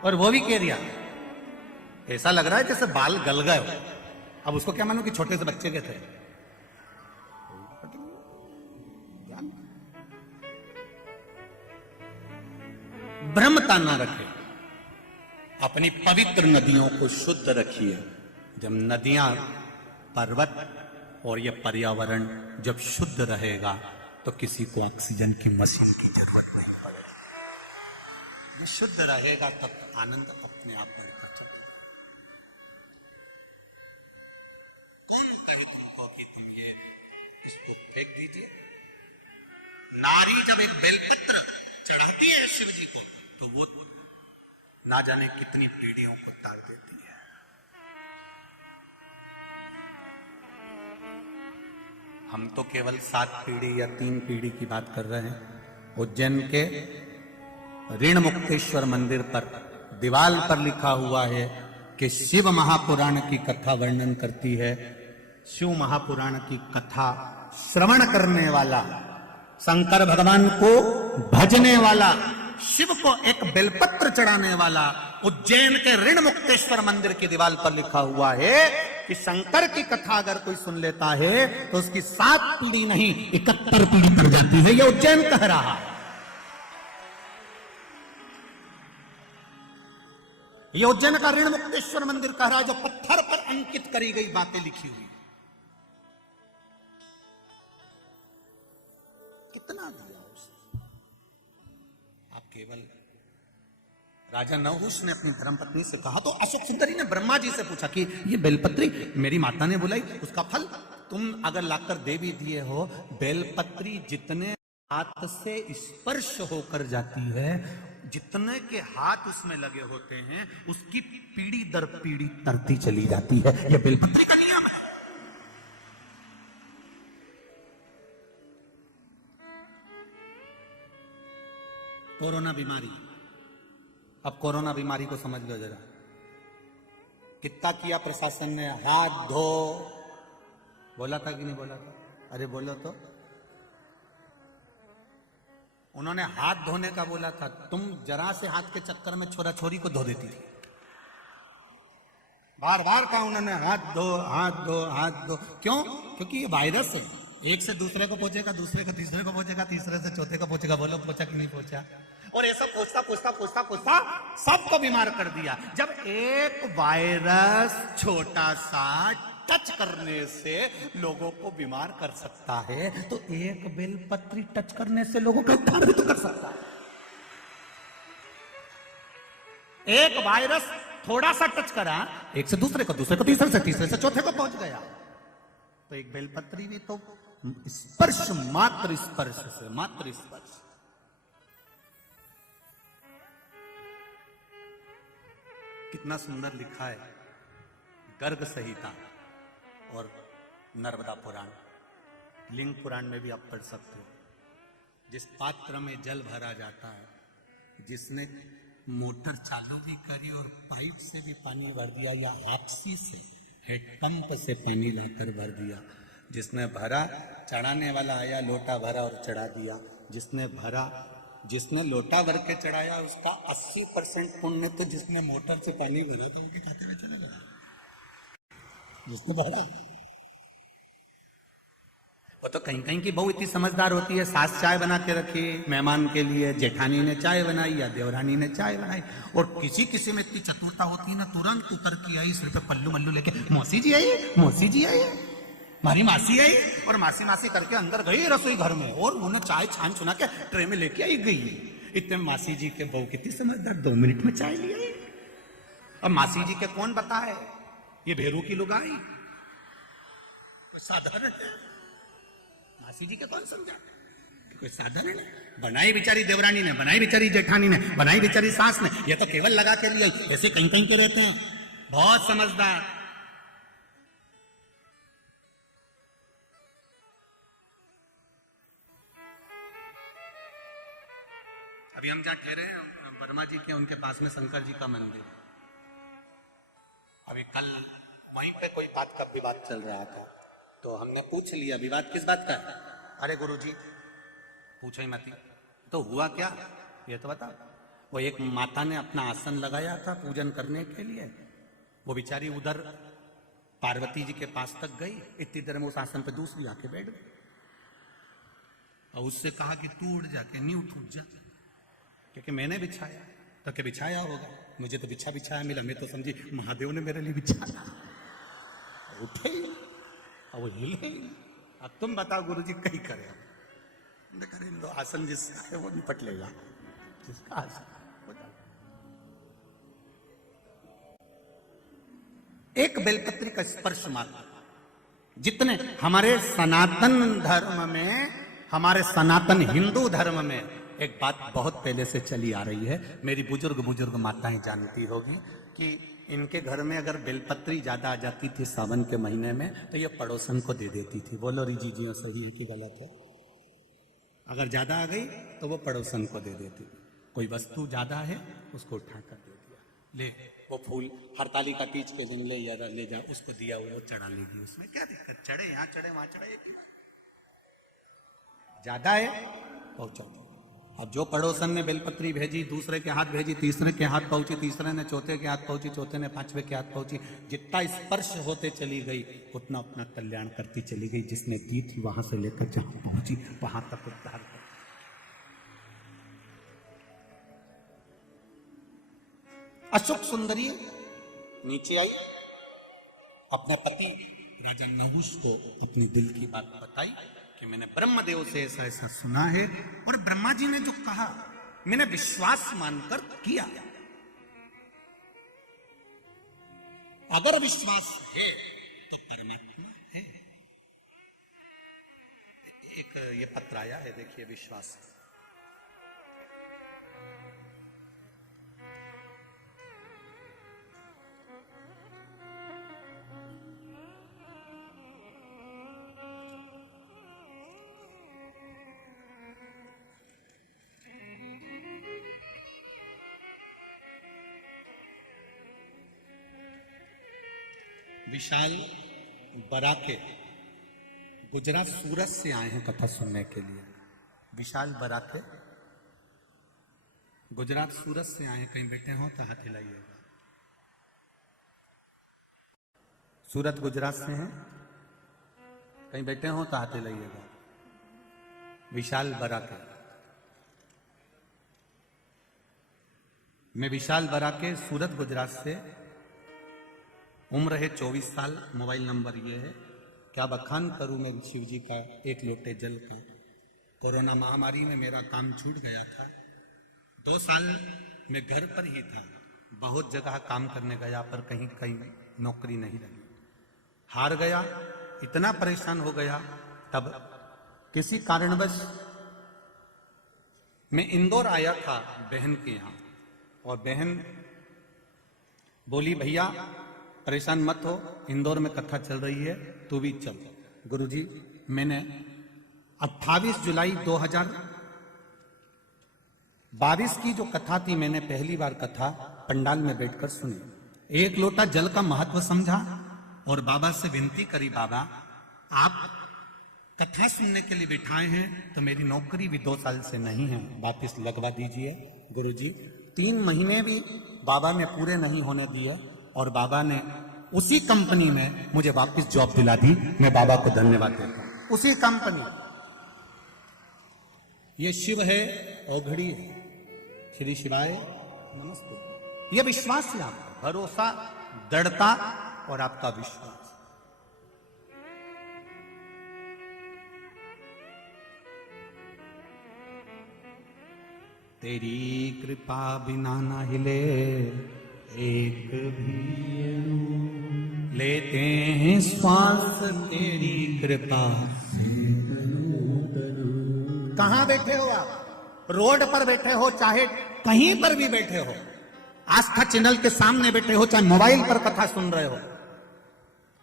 और वो भी कह दिया, ऐसा लग रहा है जैसे बाल गल गए हो। अब उसको क्या मालूम कि छोटे से बच्चे के थे। ब्रह्मता ना रखे, अपनी पवित्र नदियों को शुद्ध रखिए। जब नदियां, पर्वत और ये पर्यावरण जब शुद्ध रहेगा तो किसी को ऑक्सीजन की मशीन की जरूरत नहीं पड़ेगी। ये शुद्ध रहेगा तब आनंद अपने आप बढ़ेगा। कौन कहे तुमको कि तुम ये इसको फेंक दीजिए। नारी जब एक बेलपत्र चढ़ाती है शिव जी को तो वो ना जाने कितनी पीढ़ियों को तार देती है। हम तो केवल 7 पीढ़ी या 3 पीढ़ी की बात कर रहे हैं। उज्जैन के ऋण मुक्तेश्वर मंदिर पर दीवाल पर लिखा हुआ है कि शिव महापुराण की कथा वर्णन करती है। शिव महापुराण की कथा श्रवण करने वाला, शंकर भगवान को भजने वाला, शिव को एक बेलपत्र चढ़ाने वाला, उज्जैन के ऋण मुक्तेश्वर मंदिर की दीवार पर लिखा हुआ है कि शंकर की कथा अगर कोई सुन लेता है तो उसकी 7 पीढ़ी नहीं 71 पीढ़ी पर जाती है। ये उज्जैन कह रहा है। ये उज्जैन का ऋण मुक्तेश्वर मंदिर कह रहा है, जो पत्थर पर अंकित करी गई बातें लिखी हुई। कितना दिया उसने। आप केवल राजा नहुष ने अपनी धर्मपत्नी से कहा तो अशोक सुंदरी ने ब्रह्मा जी से पूछा कि ये बेलपत्री मेरी माता ने बुलाई, उसका फल तुम अगर लाकर दे भी दिए हो, बेलपत्री जितने हाथ से स्पर्श होकर जाती है, जितने के हाथ उसमें लगे होते हैं, उसकी पीढ़ी दर पीढ़ी तरती चली जाती है। यह बेलपत्री का नियम है। कोरोना बीमारी, अब कोरोना बीमारी को समझ लो जरा। कितना किया प्रशासन ने, हाथ धो, बोला था कि नहीं बोला था? अरे बोलो तो। उन्होंने हाथ धोने का बोला था, तुम जरा से हाथ के चक्कर में छोरा छोरी को धो देती थी। बार बार कहा उन्होंने हाथ धो, हाथ धो, हाथ धो। क्यों? क्योंकि ये वायरस है, एक से दूसरे को पहुंचेगा, दूसरे को तीसरे को पहुंचेगा, तीसरे से चौथे को पहुंचेगा। बोलो पहुंचा कि नहीं पहुंचा? और ऐसा पूछता पूछता पूछता पूछता सबको बीमार कर दिया। जब एक वायरस छोटा सा टच करने से लोगों को बीमार कर सकता है, तो एक बेलपत्री टच करने से लोगों का उद्धार भी तो कर सकता है। एक वायरस थोड़ा सा टच करा, एक से दूसरे को, दूसरे को तीसरे से, तीसरे से चौथे को पहुंच गया। तो एक बेलपत्री भी तो स्पर्श, मात्र स्पर्श से, मात्र स्पर्श। कितना सुंदर लिखा है गर्ग संहिता और नर्मदा पुराण, लिंग पुराण में भी आप पढ़ सकते हो। जिस पात्र में जल भरा जाता है, जिसने मोटर चालू भी करी और पाइप से भी पानी भर दिया, या हाथसी से हेडपंप से पानी लाकर भर दिया, जिसने भरा, चढ़ाने वाला आया, लोटा भरा और चढ़ा दिया। जिसने भरा, जिसने लोटा भर के चढ़ाया, उसका 80% पुण्य तो जिसने मोटर से पानी भरा तो उनके खाते में चला गया। जिसने भरा, वो तो कहीं कहीं की बहू इतनी समझदार होती है, सास चाय बना के रखी मेहमान के लिए, जेठानी ने चाय बनाई या देवरानी ने चाय बनाई, और किसी किसी में इतनी चतुरता होती है ना, तुरंत उतर के आई, सिर पे पल्लू मल्लू लेके, मौसी जी आई, मौसी जी आई, हमारी मासी आई, और मासी मासी करके अंदर गई रसोई घर में, और उन्होंने चाय छान छुना के ट्रे में लेके आई गई। इतने मासी जी के बहू कितनी समझदार, 2 मिनट में चाय ले आई। और मासी जी के कौन बताए, ये भेरू की लुगाई साधारण है। मासी जी के कौन समझा, कोई साधारण है? बनाई बेचारी देवरानी ने, बनाई बेचारी जेठानी ने, बनाई बेचारी सास ने, ये तो केवल लगा के लिए ऐसे कहीं कहीं के रहते हैं, बहुत समझदार। अभी हम जहां ठहरे हैं वर्मा जी के, उनके पास में शंकर जी का मंदिर। अभी कल वहीं पे कोई बात का विवाद चल रहा था, तो हमने पूछ लिया विवाद किस बात का है? अरे गुरुजी पूछो ही मत, तो हुआ क्या ये तो बता। वो एक माता ने अपना आसन लगाया था पूजन करने के लिए, वो बेचारी उधर पार्वती जी के पास तक गई, इतनी देर में उस आसन पे दूसरी आके बैठ गई और उससे कहा कि तू उठ जाके नहीं उठ जा, क्योंकि मैंने बिछाया। तो क्या बिछाया होगा, मुझे तो बिछाया मिला, मैं तो समझी महादेव ने मेरे लिए बिछाया। उठे और वो हिले। अब तुम बताओ गुरुजी कहीं करे, करे तो आसन जिसका है वो निपट लेगा, जिसका आसन हो जाए। एक बेलपत्री का स्पर्श मात्र, जितने हमारे सनातन धर्म में, हमारे सनातन हिंदू धर्म में एक बात बहुत पहले से चली आ रही है, मेरी बुजुर्ग माताएं जानती होगी कि इनके घर में अगर बेलपत्री ज्यादा आ जाती थी सावन के महीने में, तो ये पड़ोसन को दे देती थी। बोलो री जी सही है कि गलत है? अगर ज्यादा आ गई तो वो पड़ोसन को दे देती। कोई वस्तु ज्यादा है उसको उठा कर दे दिया, ले वो फूल हरताली का तीज के दिन ले या ले जा, उसको दिया वो चढ़ा लेगी, उसमें क्या दिक्कत? चढ़े यहाँ चढ़े वहां चढ़े, ज्यादा है पहुंचाओ। अब जो पड़ोसन ने बेलपत्री भेजी, दूसरे के हाथ भेजी, तीसरे के हाथ पहुंची, तीसरे ने चौथे के हाथ पहुंची, चौथे ने पांचवे के हाथ पहुंची, जितना स्पर्श होते चली गई उतना अपना कल्याण करती चली गई। जिसने दी थी वहां से लेकर जहां पहुंची वहां तक उद्धार कर। अशोक सुंदरी नीचे आई, अपने पति राजा नहुष को अपनी दिल की बात बताई कि मैंने ब्रह्मदेव से ऐसा ऐसा सुना है, और ब्रह्मा जी ने जो कहा मैंने विश्वास मानकर किया। अगर विश्वास है तो परमात्मा है। एक ये पत्र आया है, देखिए विश्वास। विशाल बराके गुजरात सूरत से आए हैं कथा सुनने के लिए। विशाल बराके गुजरात सूरत से आए हैं, कहीं बैठे हो तो हाथ हिलाइएगा। सूरत गुजरात से हैं, कहीं बैठे हो तो हाथ हिलाइएगा। विशाल बराके, मैं विशाल बराके सूरत गुजरात से, उम्र है 24 साल, मोबाइल नंबर ये है। क्या बखान करूं मैं शिव जी का एक लोटे जल का। कोरोना महामारी में मेरा काम छूट गया था, 2 साल मैं घर पर ही था, बहुत जगह काम करने गया पर कहीं कहीं नौकरी नहीं लगी, हार गया, इतना परेशान हो गया। तब किसी कारणवश मैं इंदौर आया था बहन के यहाँ, और बहन बोली भैया परेशान मत हो, इंदौर में कथा चल रही है, तू भी चल। गुरुजी मैंने 28 जुलाई 2022 की जो कथा थी, मैंने पहली बार कथा पंडाल में बैठकर सुनी। एक लोटा जल का महत्व समझा और बाबा से विनती करी, बाबा आप कथा सुनने के लिए बिठाए हैं तो मेरी नौकरी भी 2 साल से नहीं है, वापिस लगवा दीजिए। गुरुजी 3 महीने भी बाबा ने पूरे नहीं होने दिए और बाबा ने उसी कंपनी में मुझे वापस जॉब दिला दी। मैं बाबा को धन्यवाद देता हूं। उसी कंपनी, ये शिव है, ओघड़ी है, श्री शिवाय नमस्ते। ये विश्वास है आपका, भरोसा, दृढ़ता और आपका विश्वास। तेरी कृपा बिना ना हिले एक भी अणु, लेते हैं श्वास तेरी कृपा से। कहां बैठे हो आप, रोड पर बैठे हो, चाहे कहीं पर भी बैठे हो, आस्था चैनल के सामने बैठे हो, चाहे मोबाइल पर कथा सुन रहे हो,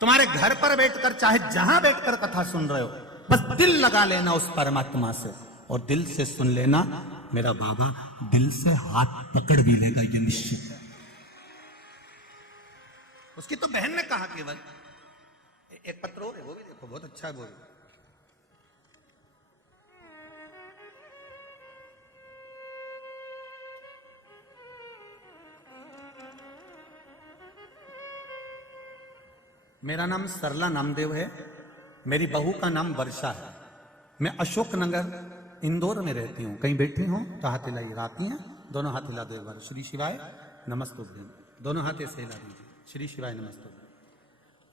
तुम्हारे घर पर बैठकर चाहे जहां बैठकर कथा सुन रहे हो, बस दिल लगा लेना उस परमात्मा से और दिल से सुन लेना। मेरा बाबा दिल से हाथ पकड़ भी लेगा, ये निश्चित है। उसकी तो बहन ने कहा केवल एक पत्र और है, वो भी देखो बहुत अच्छा है वो भी। मेरा नाम सरला नामदेव है, मेरी बहू का नाम वर्षा है। मैं अशोक नगर इंदौर में रहती हूँ। कहीं बैठी हूँ तो हाथ हिलाई आती हैं, दोनों हाथ हिला दो एक बार। श्री शिवाय नमस्तुभ्यम, दोनों हाथ ऐसे हिला दीजिए। श्री शिवाय नमस्तुभ्यम।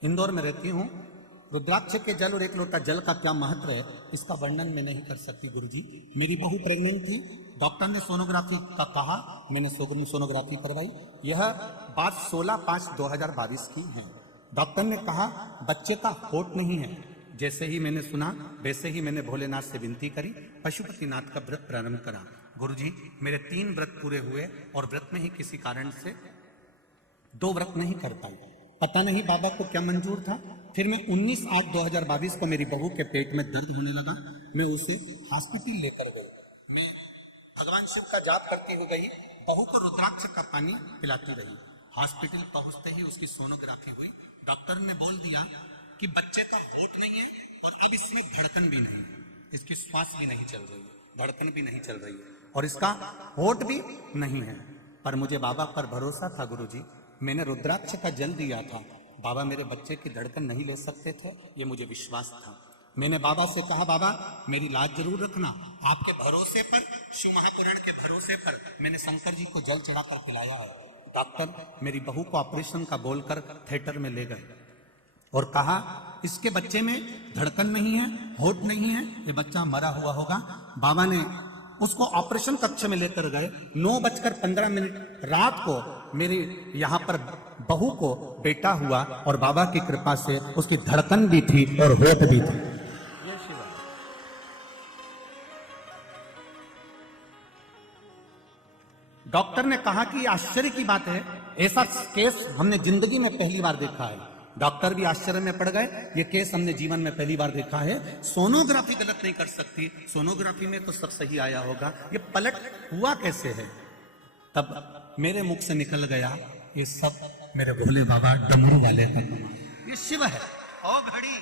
इंदौर में रहती हूँ। रुद्राक्ष के जल और एक लोटा जल का क्या महत्व है इसका वर्णन मैं नहीं कर सकती गुरुजी। मेरी बहू प्रेग्नेंट थी, डॉक्टर ने सोनोग्राफी का कहा, मैंने सोनोग्राफी करवाई। यह बात 16/5/2022 की है। डॉक्टर ने कहा बच्चे का होठ नहीं है। जैसे ही मैंने सुना वैसे ही मैंने भोलेनाथ से विनती करी, पशुपतिनाथ का व्रत प्रारंभ करा। गुरुजी मेरे 3 व्रत पूरे हुए और व्रत में ही किसी कारण से 2 व्रत नहीं कर पाई। पता नहीं बाबा को क्या मंजूर था। फिर मैं 19/8/2022 को मेरी बहू के पेट में दर्द होने लगा। मैं उसे हॉस्पिटल लेकर गई। मैं भगवान शिव का जाप करती हुई गई, बहू को रुद्राक्ष का पानी पिलाती रही। हॉस्पिटल पहुंचते ही उसकी सोनोग्राफी हुई। डॉक्टर ने बोल दिया कि बच्चे का होठ नहीं है और अब इसमें धड़कन भी नहीं है, इसकी श्वास भी नहीं चल रही है, धड़कन भी नहीं चल रही है और इसका होठ भी नहीं है। पर मुझे बाबा पर भरोसा था गुरुजी। मैंने रुद्राक्ष का जल दिया था। बाबा मेरे बच्चे की धड़कन नहीं ले सकते थे, ये मुझे विश्वास था। मैंने बाबा से कहा बाबा मेरी लाज जरूर रखना। आपके भरोसे पर, शिव महापुराण के भरोसे पर मैंने शंकर जी को जल चढ़ाकर पिलाया है। डॉक्टर मेरी बहू को ऑपरेशन का बोलकर थिएटर में ले गए और कहा इसके बच्चे में धड़कन नहीं है, होठ नहीं है, ये बच्चा मरा हुआ होगा। बाबा ने उसको ऑपरेशन कक्ष में लेकर गए। 9:15 रात को मेरी यहाँ पर बहू को बेटा हुआ और बाबा की कृपा से उसकी धड़कन भी थी और होठ भी थी। डॉक्टर ने कहा कि आश्चर्य की बात है, ऐसा केस हमने जिंदगी में पहली बार देखा है। डॉक्टर भी आश्चर्य में पड़ गए, ये केस हमने जीवन में पहली बार देखा है। सोनोग्राफी गलत नहीं कर सकती, सोनोग्राफी में तो सब सही आया होगा, ये पलट हुआ कैसे है। तब मेरे मुख से निकल गया ये सब मेरे भोले बाबा डमरू वाले का कमाल, ये शिव है। ओ घड़ी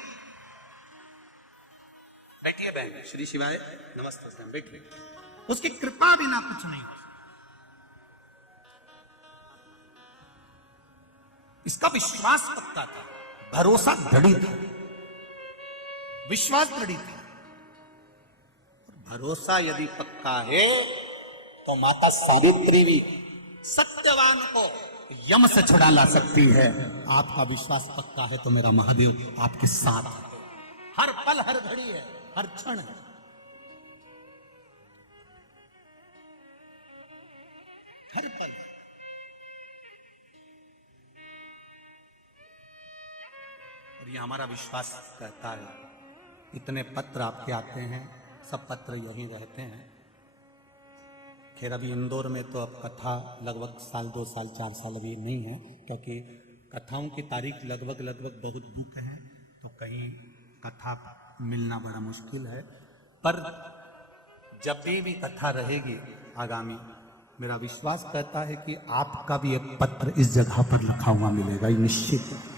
बैठिए बहन, श्री शिवाय नमस्ते, बैठिए। उसकी कृपा बिना कुछ नहीं। इसका विश्वास पक्का था, भरोसा दृढ़ था, विश्वास दृढ़ था। भरोसा यदि पक्का है तो माता सावित्री भी सत्यवान को यम से छुड़ा ला सकती है। आपका विश्वास पक्का है तो मेरा महादेव आपके साथ है, हर पल हर घड़ी है, हर क्षण है। हर पल ये हमारा विश्वास कहता है। इतने पत्र आपके आते हैं, सब पत्र यहीं रहते हैं। खैर अभी इंदौर में तो अब कथा लगभग 1 2 साल 4 साल अभी नहीं है, क्योंकि कथाओं की तारीख लगभग बहुत बुक है, तो कहीं कथा मिलना बड़ा मुश्किल है। पर जब भी कथा रहेगी आगामी, मेरा विश्वास कहता है कि आपका भी एक पत्र इस जगह पर लिखा हुआ मिलेगा, ये निश्चित है।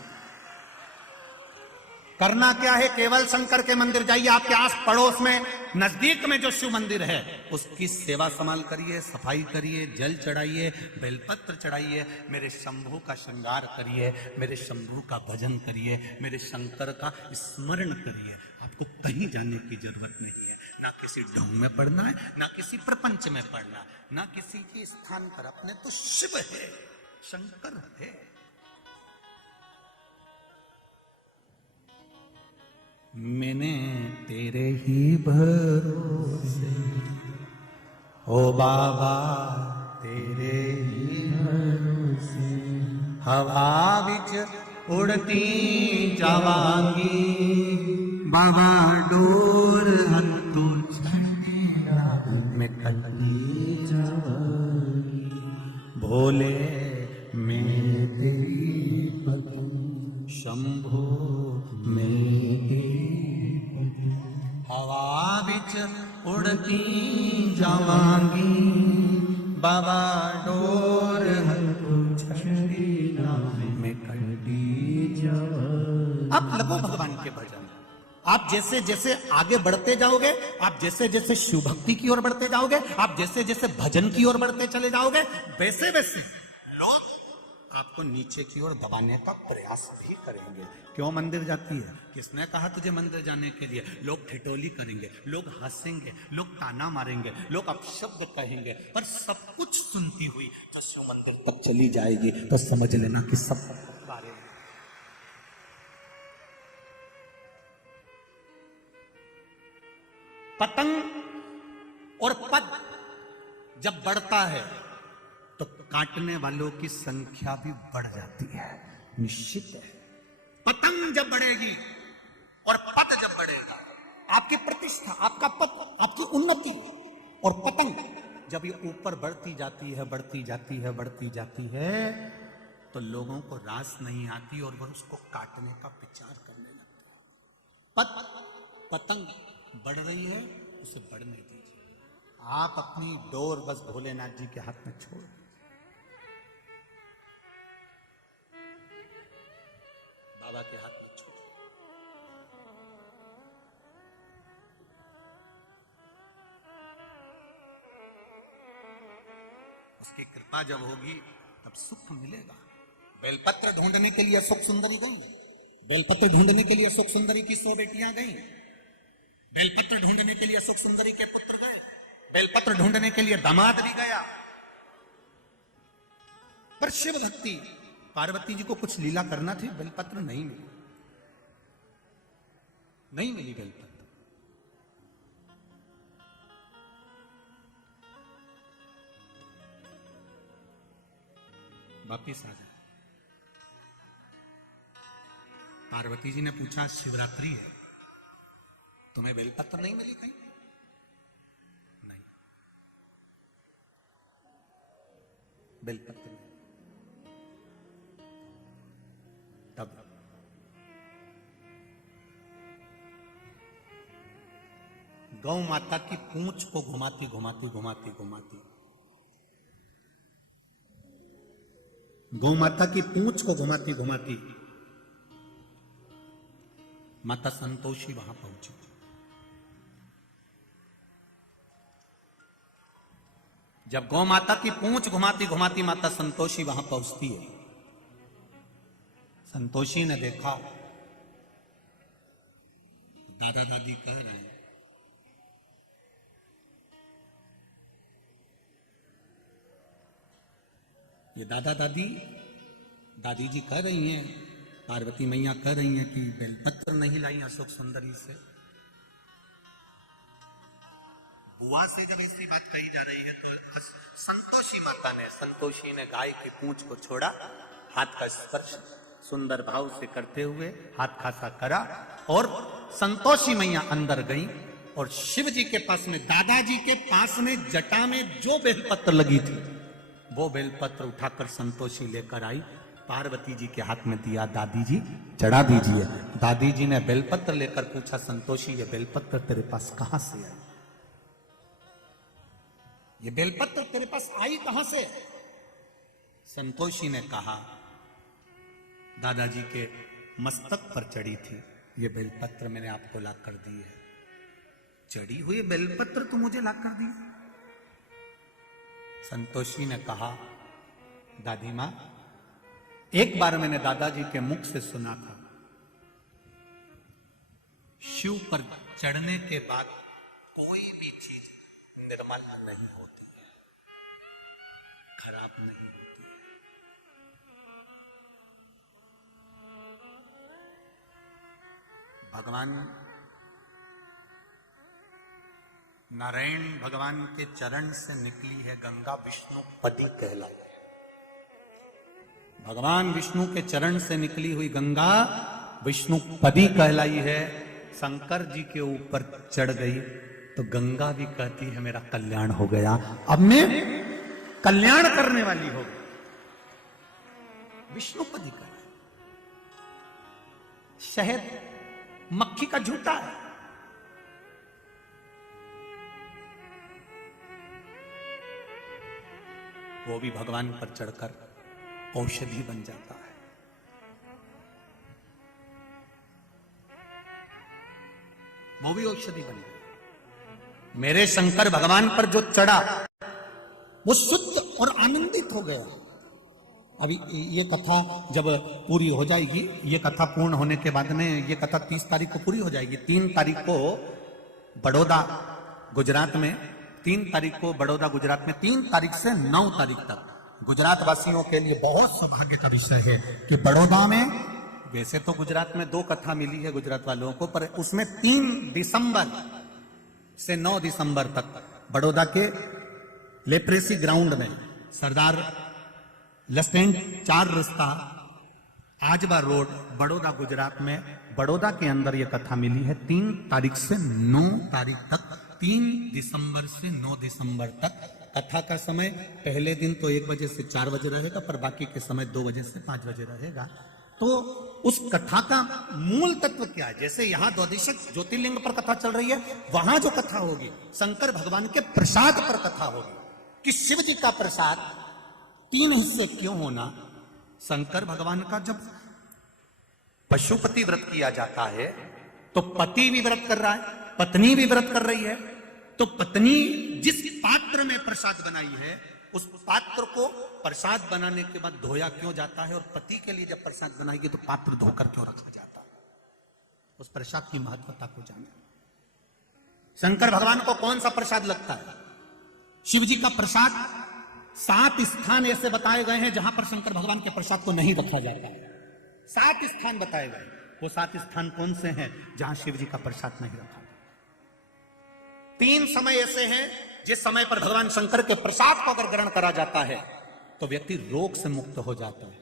करना क्या है, केवल शंकर के मंदिर जाइए, आपके आस पड़ोस में नजदीक में जो शिव मंदिर है उसकी सेवा संभाल करिए, सफाई करिए, जल चढ़ाइए, बेलपत्र चढ़ाइए, मेरे शंभू का श्रृंगार करिए, मेरे शंभू का भजन करिए, मेरे शंकर का स्मरण करिए। आपको कहीं जाने की जरूरत नहीं है, ना किसी ढंग में पढ़ना है, ना किसी प्रपंच में पढ़ना, ना किसी के स्थान पर। अपने तो शिव है, शंकर है। मैंने तेरे ही भरोसे, ओ बाबा तेरे ही भरोसे, हवा विच उड़ती जावांगी, बाबा डोर हत्थों छड़ने भोले मैं तेरी भजन, शंभो मैं तेरी भजन। हवा बिच उड़ती जावांगी, बाबा डोर छड़ी में कटी जावांगी। आप लगो भगवान के भजन। आप जैसे जैसे आगे बढ़ते जाओगे, आप जैसे जैसे शिव भक्ति की ओर बढ़ते जाओगे, आप जैसे जैसे भजन की ओर बढ़ते चले जाओगे, वैसे वैसे लोग आपको नीचे की ओर दबाने का प्रयास भी करेंगे। क्यों मंदिर जाती है? किसने कहा तुझे मंदिर जाने के लिए? लोग ठिठोली करेंगे, लोग हंसेंगे, लोग ताना मारेंगे, लोग अपशब्द कहेंगे, पर सब कुछ सुनती हुई तो शिव मंदिर तक चली जाएगी तो समझ लेना कि सब बारे में। पतंग और पद जब बढ़ता है तो काटने वालों की संख्या भी बढ़ जाती है, निश्चित है। पतंग जब बढ़ेगी और पद जब बढ़ेगा, आपकी प्रतिष्ठा, आपका पद, आपकी उन्नति, और पतंग जब ये ऊपर बढ़ती जाती है, बढ़ती जाती है, बढ़ती जाती है, तो लोगों को रास नहीं आती और वह उसको काटने का विचार करने लगते हैं। पतंग बढ़ रही है, उसे बढ़ने दीजिए। आप अपनी डोर बस भोलेनाथ जी के हाथ में छोड़, बाबा के हाथ में छोड़। उसकी कृपा जब होगी तब सुख मिलेगा। बेलपत्र ढूंढने के लिए सुख सुंदरी गई, बेलपत्र ढूंढने के लिए सुख सुंदरी की 100 बेटियां गई, बेलपत्र ढूंढने के लिए सुख सुंदरी के पुत्र गए, बेलपत्र ढूंढने के लिए दामाद भी गया। पर शिव भक्ति, पार्वती जी को कुछ लीला करना थी, बेलपत्र नहीं मिली, नहीं मिली बेलपत्र। वापिस आ जाए। पार्वती जी ने पूछा, शिवरात्रि है, तुम्हें बेलपत्र नहीं मिली कहीं? नहीं, बेलपत्र नहीं। तब गौ माता की पूंछ को घुमाती घुमाती घुमाती घुमाती, गौ माता की पूंछ को घुमाती घुमाती माता संतोषी वहां पहुंची। जब गौ माता की पूंछ घुमाती घुमाती माता संतोषी वहां पहुंचती है, संतोषी ने देखा दादा दादी कह रहे हैं, ये दादा दादी, दादी जी कह रही हैं, पार्वती मैया कह रही हैं कि बेलपत्र नहीं लाई अशोक सुंदरी से। बुआ से जब ऐसी बात कही जा रही है तो संतोषी ने गाय की पूंछ को छोड़ा, हाथ का स्पर्श सुंदर भाव से करते हुए हाथ खासा करा, और संतोषी मैया अंदर गई और शिव जी के पास में, दादाजी के पास में जटा में जो बेलपत्र लगी थी वो बेलपत्र उठाकर संतोषी लेकर आई, पार्वती जी के हाथ में दिया, दादी जी चढ़ा दीजिए। दादी जी ने बेलपत्र लेकर पूछा, संतोषी ये बेलपत्र तेरे पास कहां से आई? ये बेलपत्र तेरे पास आई कहां से? संतोषी ने कहा, दादाजी के मस्तक पर चढ़ी थी, ये बेलपत्र मैंने आपको लाकर दी है। चढ़ी हुई बेलपत्र तो मुझे लाकर दी? संतोषी ने कहा, दादी मां, एक बार मैंने दादाजी के मुख से सुना था, शिव पर चढ़ने के बाद कोई भी चीज निर्मल नहीं होती है, खराब नहीं होती है। भगवान नारायण भगवान के चरण से निकली है गंगा, विष्णु पदी कहलाई। भगवान विष्णु के चरण से निकली हुई गंगा विष्णु पदी कहलाई है। शंकर जी के ऊपर चढ़ गई तो गंगा भी कहती है मेरा कल्याण हो गया, अब मैं कल्याण करने वाली हो गई। विष्णुपदी का है। शहद मक्खी का झूठा है। वो भी भगवान पर चढ़कर औषधि बन जाता है। वो भी औषधि बन गया। मेरे शंकर भगवान पर जो चढ़ा वो शुद्ध और आनंदित हो गया। अभी ये कथा जब पूरी हो जाएगी, ये कथा पूर्ण होने के बाद में ये कथा 30 तारीख को पूरी हो जाएगी। 3 तारीख को बड़ौदा गुजरात में, 3 तारीख को बड़ौदा गुजरात में, 3 तारीख से 9 तारीख तक गुजरात वासियों के लिए बहुत सौभाग्य का विषय है कि बड़ौदा में, वैसे तो गुजरात में 2 कथा मिली है गुजरात वालों को, पर उसमें 3 दिसंबर से 9 दिसंबर तक बड़ौदा के लेप्रेसी ग्राउंड में सरदार लस्टेंट 4 रास्ता आजबा रोड बड़ौदा गुजरात में, बड़ौदा के अंदर यह कथा मिली है। 3 तारीख से 9 तारीख तक, 3 दिसंबर से 9 दिसंबर तक कथा का समय पहले दिन तो 1 बजे से 4 बजे रहेगा, पर बाकी के समय 2 बजे से 5 बजे रहेगा। तो उस कथा का मूल तत्व क्या है? जैसे यहां द्वादशीक ज्योतिर्लिंग पर कथा चल रही है, वहां जो कथा होगी शंकर भगवान के प्रसाद पर कथा होगी कि शिव जी का प्रसाद 3 हिस्से क्यों होना। शंकर भगवान का जब पशुपति व्रत किया जाता है तो पति भी व्रत कर रहा है, पत्नी भी व्रत कर रही है। तो पत्नी जिस पात्र में प्रसाद बनाई है उस पात्र को प्रसाद बनाने के बाद धोया क्यों जाता है, और पति के लिए जब प्रसाद बनाएगी तो पात्र धोकर क्यों रखा जाता है? उस प्रसाद की महत्वता को जाने। शंकर भगवान को कौन सा प्रसाद लगता है? शिव जी का प्रसाद 7 स्थान ऐसे बताए गए हैं जहां पर शंकर भगवान के प्रसाद को नहीं रखा जाता है। 7 स्थान बताए गए। वो 7 स्थान कौन से हैं जहां शिव जी का प्रसाद नहीं रखा? 3 समय ऐसे हैं जिस समय पर भगवान शंकर के प्रसाद को अगर ग्रहण करा जाता है तो व्यक्ति रोग से मुक्त हो जाता है।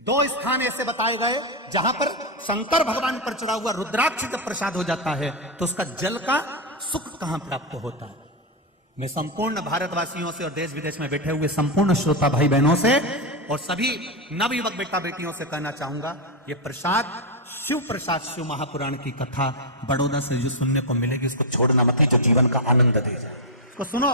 2 स्थान ऐसे बताए गए जहां पर शंकर भगवान पर चढ़ा हुआ रुद्राक्ष जब प्रसाद हो जाता है तो उसका जल का सुख कहां प्राप्त होता है। मैं संपूर्ण भारतवासियों से और देश विदेश में बैठे हुए संपूर्ण श्रोता भाई बहनों से और सभी नवयुवक बेटा बेटियों से कहना चाहूंगा, ये प्रसाद शिव प्रसाद, शिव महापुराण की कथा बड़ौदा से जो सुनने को मिलेगी उसको छोड़ना मत, जो जीवन का आनंद दे जाए उसको सुनो।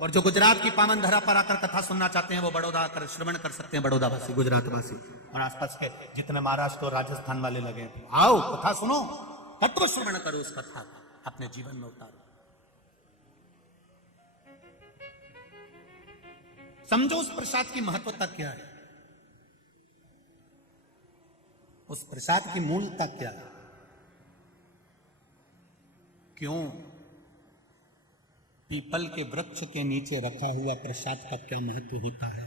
और जो गुजरात की पावन धरा पर आकर कथा सुनना चाहते हैं वो बड़ौदा आकर श्रवण कर सकते हैं। बड़ौदा वासी, गुजरात वासी और आसपास के जितने महाराष्ट्र और राजस्थान वाले लगे, आओ कथा सुनो, तत्व श्रवण करो, उस कथा को अपने जीवन में उतारो, समझो उस प्रसाद की महत्वता क्या है, उस प्रसाद की मूलता क्या है, क्यों पीपल के वृक्ष के नीचे रखा हुआ प्रसाद का क्या महत्व होता है,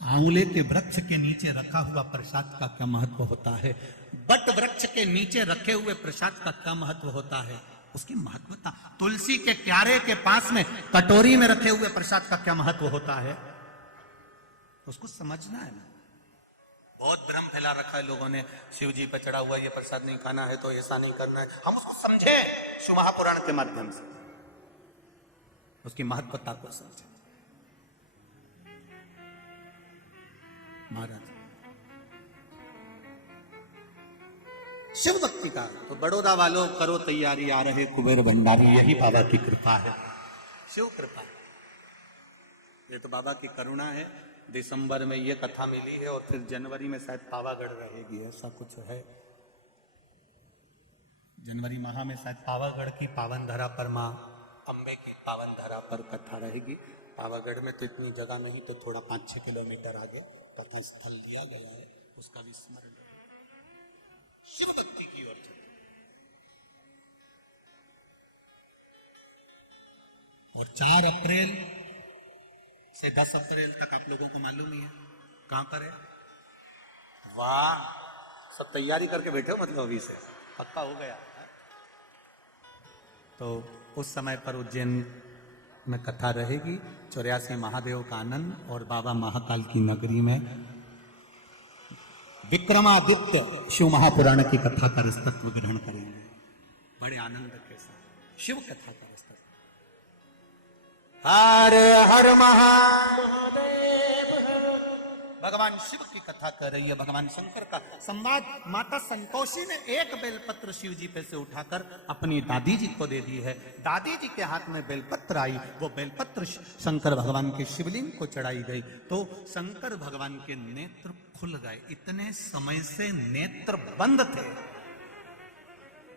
आंवले के वृक्ष के नीचे रखा हुआ प्रसाद का क्या महत्व होता है, बट वृक्ष के नीचे रखे हुए प्रसाद का क्या महत्व होता है, उसकी महत्वता, तुलसी के क्यारे के पास में कटोरी में रखे हुए प्रसाद का क्या महत्व होता है, उसको समझना है ना। बहुत भ्रम फैला रखा है लोगों ने, शिव जी पर चढ़ा हुआ ये प्रसाद नहीं खाना है तो ऐसा नहीं करना है। हम उसको समझे शिव महापुराण के माध्यम से, उसकी महत्वता को समझे। महाराज शिव भक्ति का तो बड़ौदा वालों करो तैयारी, आ रहे कुबेर भंडारी, यही बाबा की कृपा है, शिव कृपा। ये तो बाबा की करुणा है। दिसंबर में ये कथा मिली है और फिर जनवरी में शायद पावागढ़ रहेगी, ऐसा कुछ है। जनवरी माह में शायद पावागढ़ की पावन धरा पर मां अंबे की पावन धरा पर कथा रहेगी। पावागढ़ में तो इतनी जगह नहीं, तो थोड़ा 5-6 किलोमीटर आगे कथा स्थल दिया गया है, उसका भी स्मरण शिव भक्ति की ओर चले। और 4 अप्रैल से 10 अप्रैल तक आप लोगों को मालूम ही है कहां पर है। वाह, सब तैयारी करके बैठे हो, मतलब अभी से पक्का हो गया है? तो उस समय पर उज्जैन में कथा रहेगी। 84 महादेव का आनंद और बाबा महाकाल की नगरी में विक्रमादित्य शिव महापुराण की कथा का रसतत्व ग्रहण करेंगे बड़े आनंद के साथ। शिव कथा का रसतत्व। हर हर महादेव, भगवान शिव की कथा कर रही है, भगवान शंकर का संवाद। माता संतोषी ने एक बेलपत्र शिव जी पे से उठाकर अपनी दादी जी को दे दी है। दादी जी के हाथ में बेलपत्र आई, वो बेलपत्र शंकर भगवान के शिवलिंग को चढ़ाई गई तो शंकर भगवान के नेत्र खुल गए। इतने समय से नेत्र बंद थे,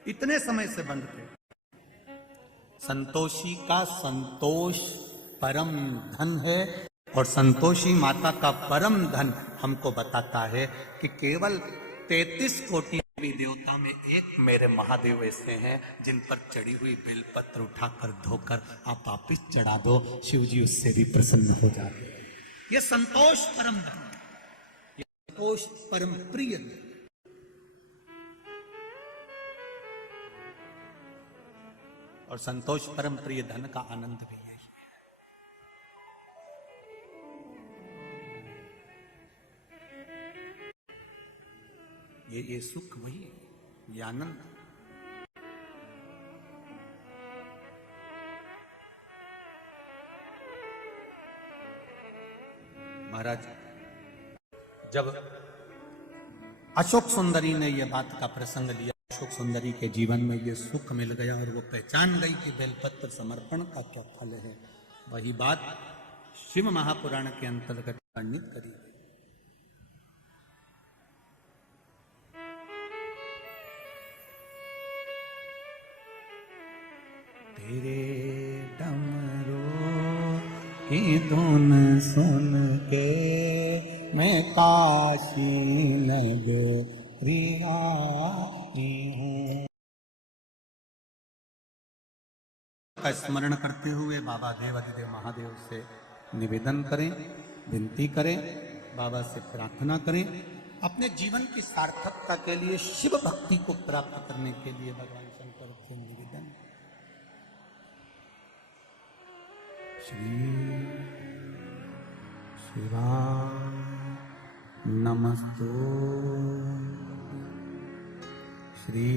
इतने समय से बंद थे। संतोषी का संतोष परम धन है और संतोषी माता का परम धन हमको बताता है कि केवल 33 कोटि देवी देवता में एक मेरे महादेव ऐसे हैं जिन पर चढ़ी हुई बेलपत्र उठाकर धोकर आप वापिस चढ़ा दो, शिव जी उससे भी प्रसन्न हो जाते हैं। ये संतोष परम धन, ये संतोष परम प्रिय धन। और संतोष परम प्रिय धन का आनंद भी है। ये सुख वही है, ये आनंद। महाराज जब अशोक सुंदरी ने यह बात का प्रसंग लिया, अशोक सुंदरी के जीवन में ये सुख मिल गया और वो पहचान गई कि बेलपत्र समर्पण का क्या फल है, वही बात शिव महापुराण के अंतर्गत वर्णित करी गई। तेरे डमरू की धुन सुन के मैं काशी नगरी आई हूँ। का स्मरण करते हुए बाबा देवाधिदेव महादेव से निवेदन करें, विनती करें, बाबा से प्रार्थना करें, अपने जीवन की सार्थकता के लिए, शिव भक्ति को प्राप्त करने के लिए भगवान शंकर से निवेदन। श्री शिवाय नमस्तु, श्री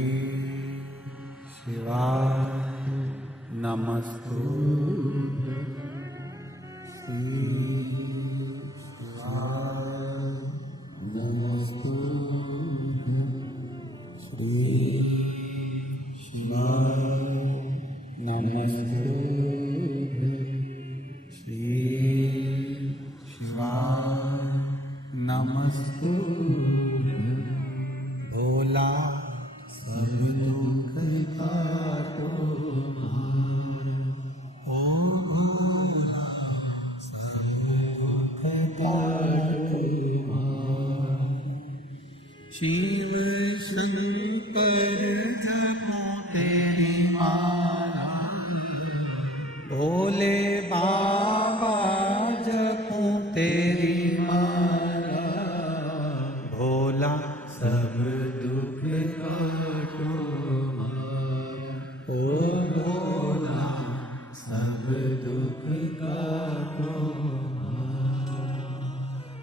शिवाय नमस्तु, श्री शिवाय नमस्तु, श्री शिवाय नमस्तु, नमस्तु। भोला सब दुख काटो, ओ भोला सब दुख काटो। शिव शंकर जपो तेरी माला, भोले बाबा जपो तेरी माला, भोला सब दुख काटो, ओ भोला सब दुख काटो।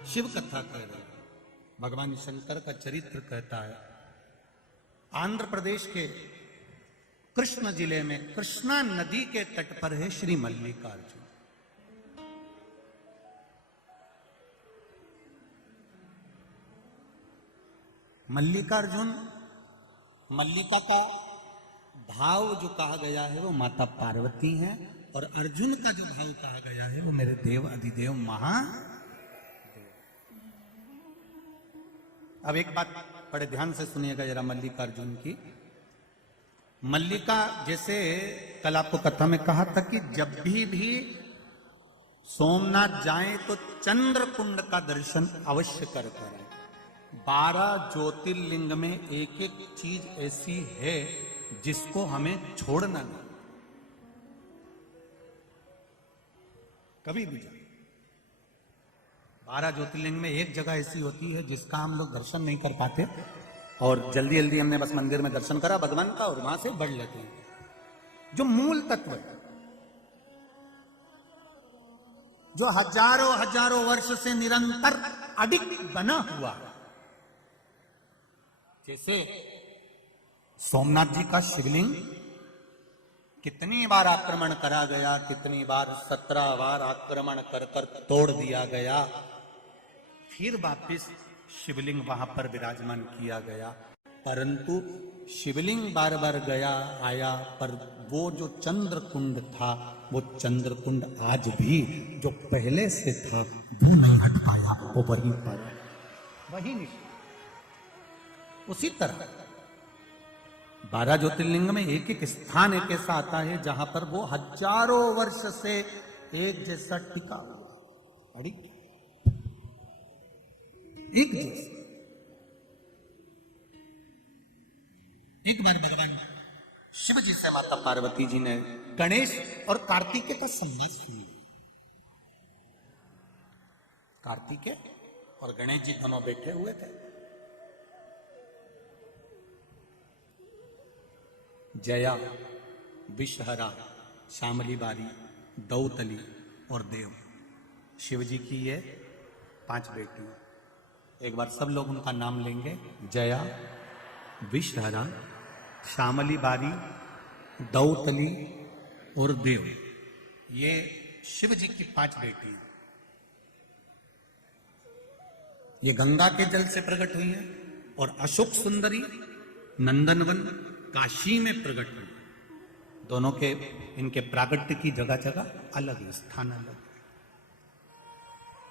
शिव कथा कह रहे भगवान शंकर का चरित्र कहता है। आंध्र प्रदेश के कृष्ण जिले में कृष्णा नदी के तट पर है श्री मल्लिकार्जुन। मल्लिकार्जुन, मल्लिका का भाव जो कहा गया है वो माता पार्वती है, और अर्जुन का जो भाव कहा गया है वो मेरे देव अधिदेव महादेव। अब एक बात बड़े ध्यान से सुनिएगा जरा मल्लिकार्जुन की। मल्लिका, जैसे कल आपको कथा में कहा था कि जब भी सोमनाथ जाएं तो चंद्र कुंड का दर्शन अवश्य कर करें। 12 ज्योतिर्लिंग में एक एक चीज ऐसी है जिसको हमें छोड़ना नहीं, कभी भी जाए। 12 ज्योतिर्लिंग में एक जगह ऐसी होती है जिसका हम लोग दर्शन नहीं कर पाते, और जल्दी जल्दी हमने बस मंदिर में दर्शन करा भगवान का और वहां से बढ़ लेते हैं। जो मूल तत्व है, जो हजारों हजारों वर्ष से निरंतर अडिग बना हुआ, जैसे सोमनाथ जी का शिवलिंग कितनी बार आक्रमण करा गया, कितनी बार 17 बार आक्रमण कर कर तोड़ दिया गया, फिर वापिस शिवलिंग वहां पर विराजमान किया गया, परंतु शिवलिंग बार बार गया आया, पर वो जो चंद्र कुंड था, वो चंद्र कुंड आज भी जो पहले से था वो नहीं हट पाया, वो वहीं पर वही नहीं। उसी तरह 12 ज्योतिर्लिंग में एक एक स्थान एक ऐसा आता है जहां पर वो हजारों वर्ष से एक जैसा टिका हुआ, एक जैसा। एक बार भगवान शिव जी से माता पार्वती जी ने गणेश और कार्तिकेय का संवाद सुना। कार्तिकेय और गणेश जी दोनों बैठे हुए थे। जया, विषहरा, शामली बारी, दौतली और देव, शिव जी की ये 5 बेटियां। एक बार सब लोग उनका नाम लेंगे। जया, विषहरा, शामली बारी, दौतली और देव, ये शिव जी की 5 बेटियां। ये गंगा के जल से प्रकट हुई है और अशोक सुंदरी नंदनवन काशी में प्रकट हुई। दोनों के इनके प्रागट्य की जगह जगह अलग है, स्थान अलग है।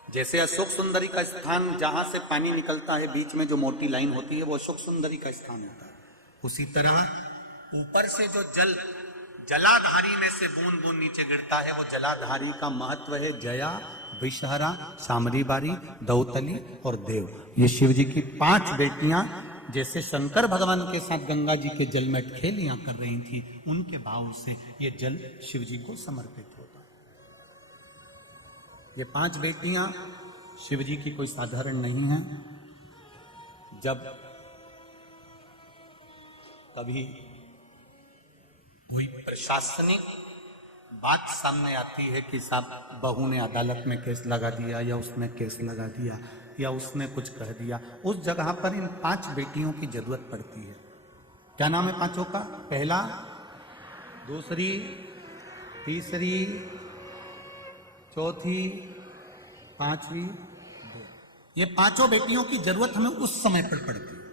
जैसे अशोक सुंदरी का स्थान जहां से पानी निकलता है, बीच में जो मोटी लाइन होती है, वो अशोक सुंदरी का स्थान होता है। उसी तरह ऊपर से जो जलाधारी में से बूंद बूंद नीचे गिरता है, वो जलाधारी का महत्व है। जया, विषहरा, शामली बारी, दौतली और देव, ये शिव जी की 5 बेटियां जैसे शंकर भगवान के साथ गंगा जी के जल में खेलियां कर रही थी, उनके भाव से ये जल शिव जी को समर्पित होता है। ये 5 बेटियां शिव जी की कोई साधारण नहीं है। जब कभी कोई प्रशासनिक बात सामने आती है कि साहब बहू ने अदालत में केस लगा दिया, या उसने केस लगा दिया, या उसने कुछ कह दिया, उस जगह पर इन 5 बेटियों की जरूरत पड़ती है। क्या नाम है 5 का? पहला, दूसरी, तीसरी, चौथी, 5वीं, 2। ये 5 बेटियों की जरूरत हमें उस समय पर पड़ती है।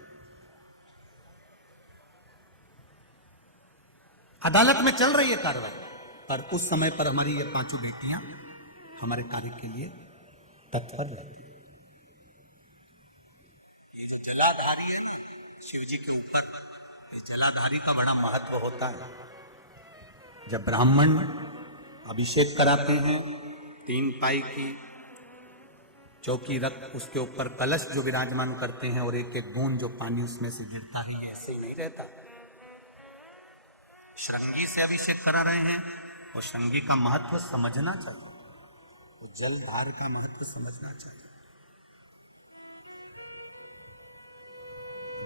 अदालत में चल रही है कार्रवाई, पर उस समय पर हमारी ये 5 बेटियां हमारे कार्य के लिए तत्पर रहती है। ये जो जलाधारी है शिव जी के ऊपर, इस जलाधारी का बड़ा महत्व होता है। जब ब्राह्मण अभिषेक कराते हैं 3 पाई की चौकी रख, उसके ऊपर कलश जो विराजमान करते हैं और एक एक बूंद जो पानी उसमें से गिरता है, ये ऐसे ही नहीं रहता। श्रृंगी से अभिषेक करा रहे हैं और श्रृंगी का महत्व समझना चाहिए, तो जलधार का महत्व समझना चाहिए।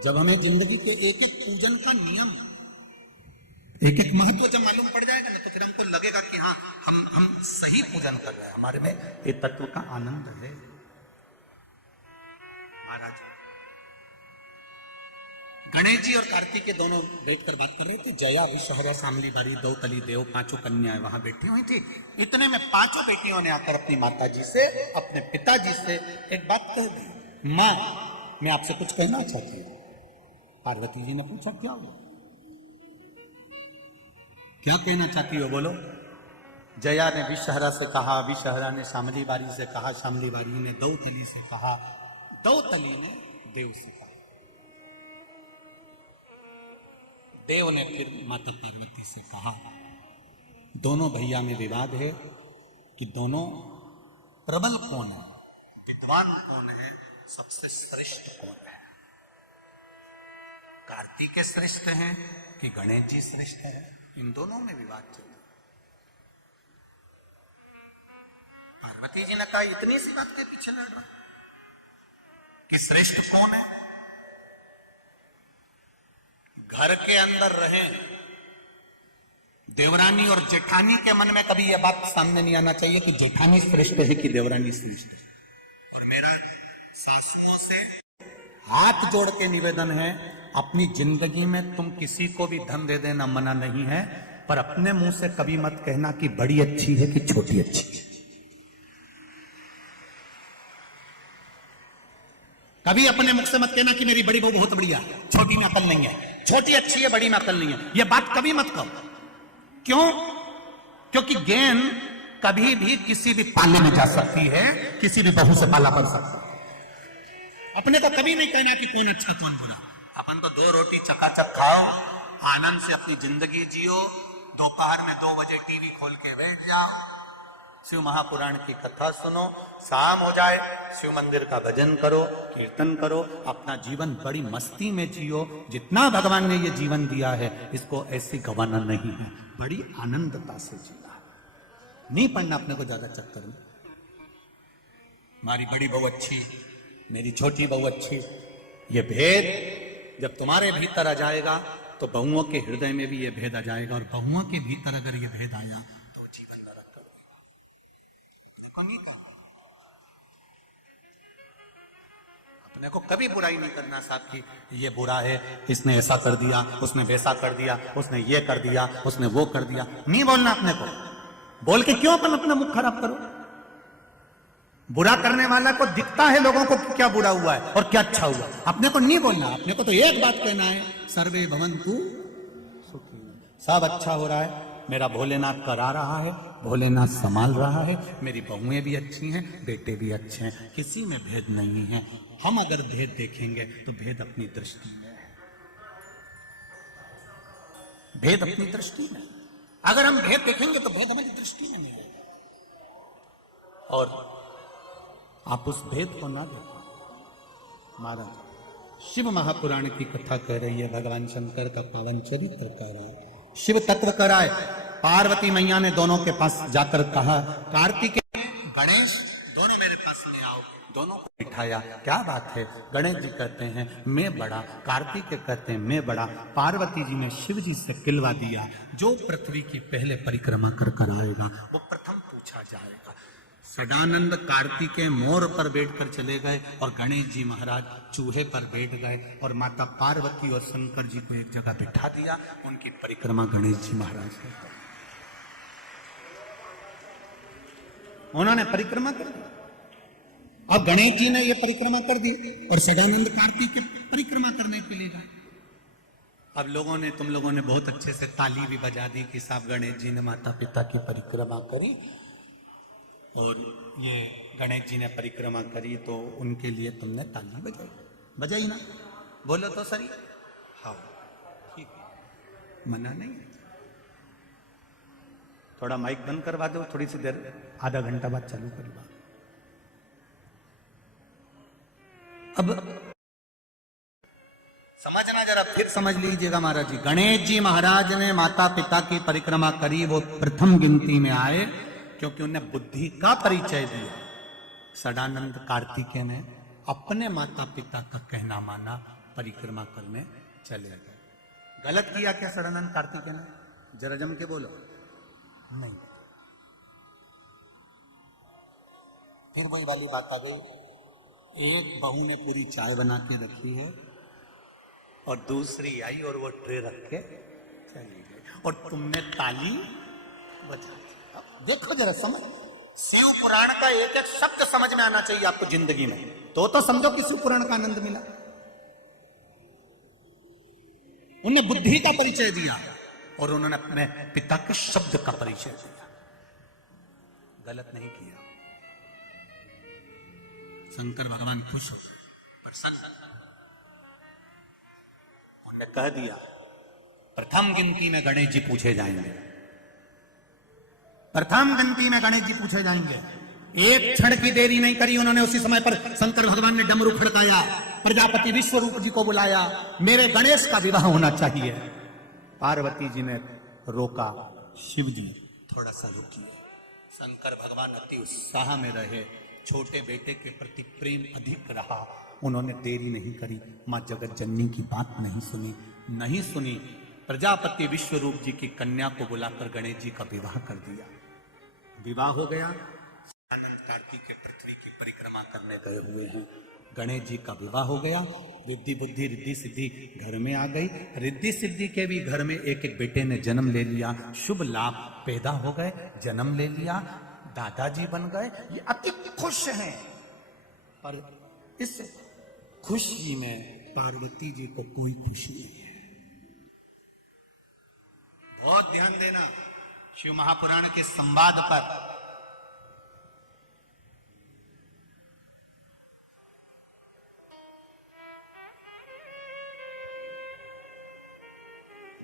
जब हमें जिंदगी के एक एक पूजन का नियम, एक एक महत्व जब मालूम पड़ जाएगा ना, तो फिर हमको लगेगा कि हाँ हम सही पूजन कर रहे हैं, हमारे में ये तत्व का आनंद है। महाराज गणेश जी और कार्तिकेय दोनों बैठकर बात कर रहे थे। जया, विषहरा, शामली बारी, दौतली, देव, 5 कन्याएं वहां बैठी हुई थी। इतने में 5 बेटियों ने आकर अपनी माता जी से, अपने पिताजी से एक बात कह दी। मां, मैं आपसे कुछ कहना चाहती हूँ। पार्वती जी ने पूछा, क्या हो, क्या कहना चाहती हो, बोलो। जया ने विषहरा से कहा, विषहरा ने शामली बारी से कहा, शामली बारी ने दौतली से कहा, दौतली ने देव से कहा। देव ने फिर माता पार्वती से कहा। दोनों भैया में विवाद है कि दोनों प्रबल कौन है, विद्वान कौन है, सबसे श्रेष्ठ कौन है। कार्तिकेय श्रेष्ठ हैं कि गणेश जी श्रेष्ठ है, इन दोनों में विवाद चल रहा। पार्वती जी ने कहा, इतनी सी बात के पीछे लड़ रहा कि श्रेष्ठ कौन है। घर के अंदर रहे देवरानी और जेठानी के मन में कभी यह बात सामने नहीं आना चाहिए कि जेठानी श्रेष्ठ है कि देवरानी श्रेष्ठ है। और मेरा सासुओं से हाथ जोड़ के निवेदन है, अपनी जिंदगी में तुम किसी को भी धन दे देना मना नहीं है, पर अपने मुंह से कभी मत कहना कि बड़ी अच्छी है कि छोटी अच्छी है। कभी अपने मुख से मत कहना कि मेरी बड़ी बहू बहुत बढ़िया है, छोटी में अकल नहीं है, छोटी अच्छी है, बड़ी में अकल नहीं है। यह बात कभी मत कहो। क्यों? क्योंकि गेंद कभी भी किसी भी पाले में जा सकती है, किसी भी बहू से पाला पड़ सकता है। अपने को कभी नहीं कहना कि कौन अच्छा कौन बुरा। अपन तो 2 रोटी चकाचक खाओ, आनंद से अपनी जिंदगी जियो, दोपहर में 2 बजे टीवी खोल के बैठ जाओ, शिव महापुराण की कथा सुनो, शाम हो जाए शिव मंदिर का भजन करो, कीर्तन करो, अपना जीवन बड़ी मस्ती में जियो। जितना भगवान ने ये जीवन दिया है इसको ऐसे गंवाना नहीं है, बड़ी आनंदता से जीना है। नहीं पढ़ना अपने को ज्यादा चक्कर में, हमारी बड़ी बहू अच्छी, मेरी छोटी बहू अच्छी, ये भेद जब तुम्हारे भीतर आ जाएगा तो बहुओं के हृदय में भी ये भेद आ जाएगा, और बहुओं के भीतर अगर ये भेद आया तो जीवन नरक कर देगा। देखो नहीं कर, अपने को कभी बुराई नहीं करना साहब की ये बुरा है, इसने ऐसा कर दिया, उसने वैसा कर दिया, उसने ये कर दिया, उसने वो कर दिया, नहीं बोलना अपने को। बोल के क्यों अपन अपना मुख खराब करो? बुरा करने वाला को दिखता है लोगों को कि क्या बुरा हुआ है और क्या अच्छा हुआ, अपने को नहीं बोलना। अपने को तो एक बात कहना है, सर्वे भवन्तु सुखी, सब अच्छा हो रहा है, मेरा भोलेनाथ करा रहा है, भोलेनाथ संभाल रहा है, मेरी बहुएं भी अच्छी हैं, बेटे भी अच्छे हैं, किसी में भेद नहीं है। हम अगर भेद देखेंगे तो भेद अपनी दृष्टि में है, भेद अपनी दृष्टि में। अगर हम भेद देखेंगे तो भेद हमारी दृष्टि में नहीं है, और आप उस भेद को ना देखो। महाराज शिव महापुराण की कथा कह रही है, भगवान शंकर का पावन चरित्र कह रहा है, शिव तत्व कराए। पार्वती मैया ने दोनों के पास जाकर कहा, कार्तिकेय गणेश दोनों मेरे पास ले आओ, दोनों को बिठाया। क्या बात है? गणेश जी कहते हैं मैं बड़ा, कार्तिकेय कहते हैं मैं बड़ा। पार्वती जी ने शिव जी से किलवा दिया, जो पृथ्वी की पहले परिक्रमा कर कर आएगा वो प्रथम पूछा जाएगा। सदानंद कार्तिकेय मोर पर बैठकर चले गए और गणेश जी महाराज चूहे पर बैठ गए, और माता पार्वती और शंकर जी को एक जगह बिठा दिया। उनकी परिक्रमा गणेश जी महाराज करते, उन्होंने परिक्रमा कर दी। अब गणेश जी ने ये परिक्रमा कर दी और सदानंद कार्तिकेय परिक्रमा करने के लिए गए। अब लोगों ने, तुम लोगों ने बहुत अच्छे से ताली भी बजा दी कि साहब गणेश जी ने माता पिता की परिक्रमा करी, और ये गणेश जी ने परिक्रमा करी तो उनके लिए तुमने ताली बजाई, बजाई ना? बोलो तो सही। हाँ ठीक, मना नहीं। थोड़ा माइक बंद करवा दो, थोड़ी सी देर, आधा घंटा बाद चालू करवा। अब समझना जरा, फिर समझ लीजिएगा महाराज जी। गणेश जी महाराज ने माता पिता की परिक्रमा करी, वो प्रथम गिनती में आए क्योंकि उन्हें बुद्धि का परिचय दिया। सदानंद कार्तिकेय ने अपने माता पिता का कहना माना, परिक्रमा करने चले गए। गलत किया क्या सदानंद कार्तिकेय ने? जरा जम के बोलो। नहीं। फिर वही वाली बात आ गई, एक बहू ने पूरी चाय बना के रखी है और दूसरी आई और वो ट्रे रख के चली गई, और तुमने ताली बजा दी। देखो जरा, समझ, शिव पुराण का एक एक शब्द समझ में आना चाहिए आपको जिंदगी में, तो समझो कि शिव पुराण का आनंद मिला। उन्होंने बुद्धि का परिचय दिया और उन्होंने अपने पिता के शब्द का परिचय दिया। गलत नहीं किया। शंकर भगवान खुश हो, प्रसन्न। उन्होंने कह दिया प्रथम गिनती में गणेश जी पूछे जाएंगे, प्रथम गिनती में गणेश जी पूछे जाएंगे। एक क्षण की देरी नहीं करी उन्होंने, उसी समय पर शंकर भगवान ने डमरू खड़काया, प्रजापति विश्वरूप जी को बुलाया, मेरे गणेश का विवाह होना चाहिए। पार्वती जी ने रोका, शिव जी थोड़ा सा रुकिए। शंकर भगवान अति उत्साह में रहे, छोटे बेटे के प्रति प्रेम अधिक रहा, उन्होंने देरी नहीं करी, मां जगत जननी की बात नहीं सुनी। प्रजापति विश्वरूप जी की कन्या को बुलाकर गणेश जी का विवाह कर दिया। विवाह हो गया। आनंद कार्तिकेय पृथ्वी की परिक्रमा करने गए हुए हैं, गणेश जी का विवाह हो गया। बुद्धि बुद्धि रिद्धि सिद्धि घर में आ गई। रिद्धि सिद्धि के भी घर में एक एक बेटे ने जन्म ले लिया, शुभ लाभ पैदा हो गए, जन्म ले लिया, दादाजी बन गए। ये अति खुश हैं, पर इस खुशी में पार्वती जी को कोई खुशी नहीं है। बहुत ध्यान देना शिव महापुराण के संवाद पर।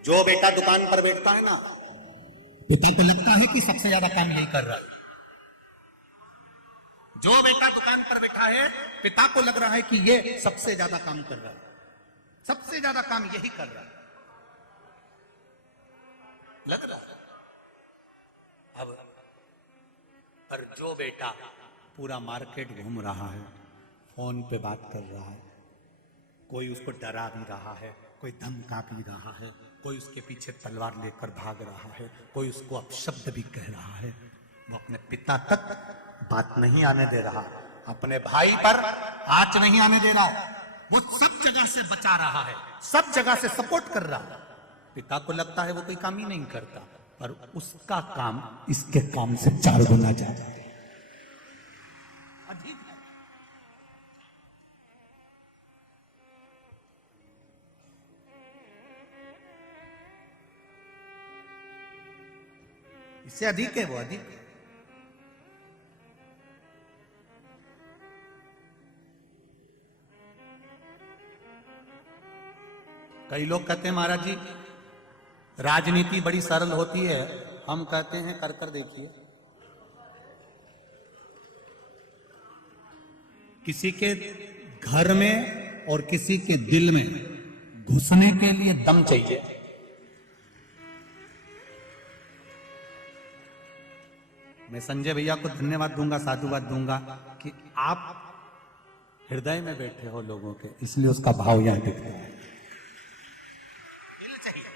जो बेटा दुकान पर बैठता है ना, पिता को लगता है कि सबसे ज्यादा काम यही कर रहा है। जो बेटा दुकान पर बैठा है, पिता को लग रहा है कि ये सबसे ज्यादा काम कर रहा है, सबसे ज्यादा काम यही कर रहा है, लग रहा है। अब पर जो बेटा पूरा मार्केट घूम रहा है, फोन पे बात कर रहा है, कोई उसको डरा भी रहा है, कोई धमका भी रहा है, कोई उसके पीछे तलवार लेकर भाग रहा है, कोई उसको अपशब्द भी कह रहा है, वो अपने पिता तक बात नहीं आने दे रहा, अपने भाई पर आंच नहीं आने दे रहा, वो सब जगह से बचा रहा है, सब जगह से सपोर्ट कर रहा है। पिता को लगता है वो कोई काम ही नहीं करता, पर उसका काम इसके काम से 4 गुना ज्यादा है, अधिक है। इससे अधिक है, वो अधिक है। कई लोग कहते हैं महाराज जी राजनीति बड़ी सरल होती है, हम कहते हैं कर कर देखिए। किसी के घर में और किसी के दिल में घुसने के लिए दम चाहिए। मैं संजय भैया को धन्यवाद दूंगा, साधुवाद दूंगा कि आप हृदय में बैठे हो लोगों के, इसलिए उसका भाव यहां दिखता है। दिल चाहिए,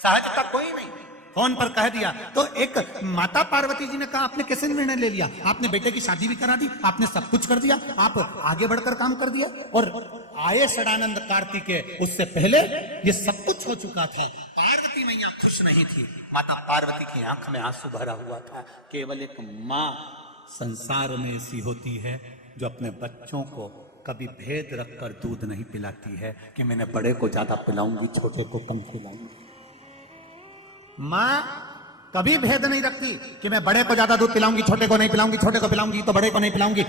सहजता कोई नहीं। फोन पर कह दिया तो एक माता पार्वती जी ने कहा आपने कैसे निर्णय ले लिया, आपने बेटे की शादी भी करा दी, आपने सब कुछ कर दिया, आप आगे बढ़कर काम कर दिया, और आए षडानंद कार्तिकेय उससे पहले ये सब कुछ हो चुका था। पार्वती मैया खुश नहीं थी, माता पार्वती की आंख में आंसू भरा हुआ था। केवल एक माँ संसार में ऐसी होती है जो अपने बच्चों को कभी भेद रखकर दूध नहीं पिलाती है कि मैंने बड़े को ज्यादा पिलाऊंगी, छोटे को कम पिलाऊंगी। माँ कभी भेद नहीं रखती कि मैं बड़े को ज्यादा दूध पिलाऊंगी, छोटे को नहीं पिलाऊंगी, छोटे को पिलाऊंगी तो बड़े को नहीं पिलाऊंगी।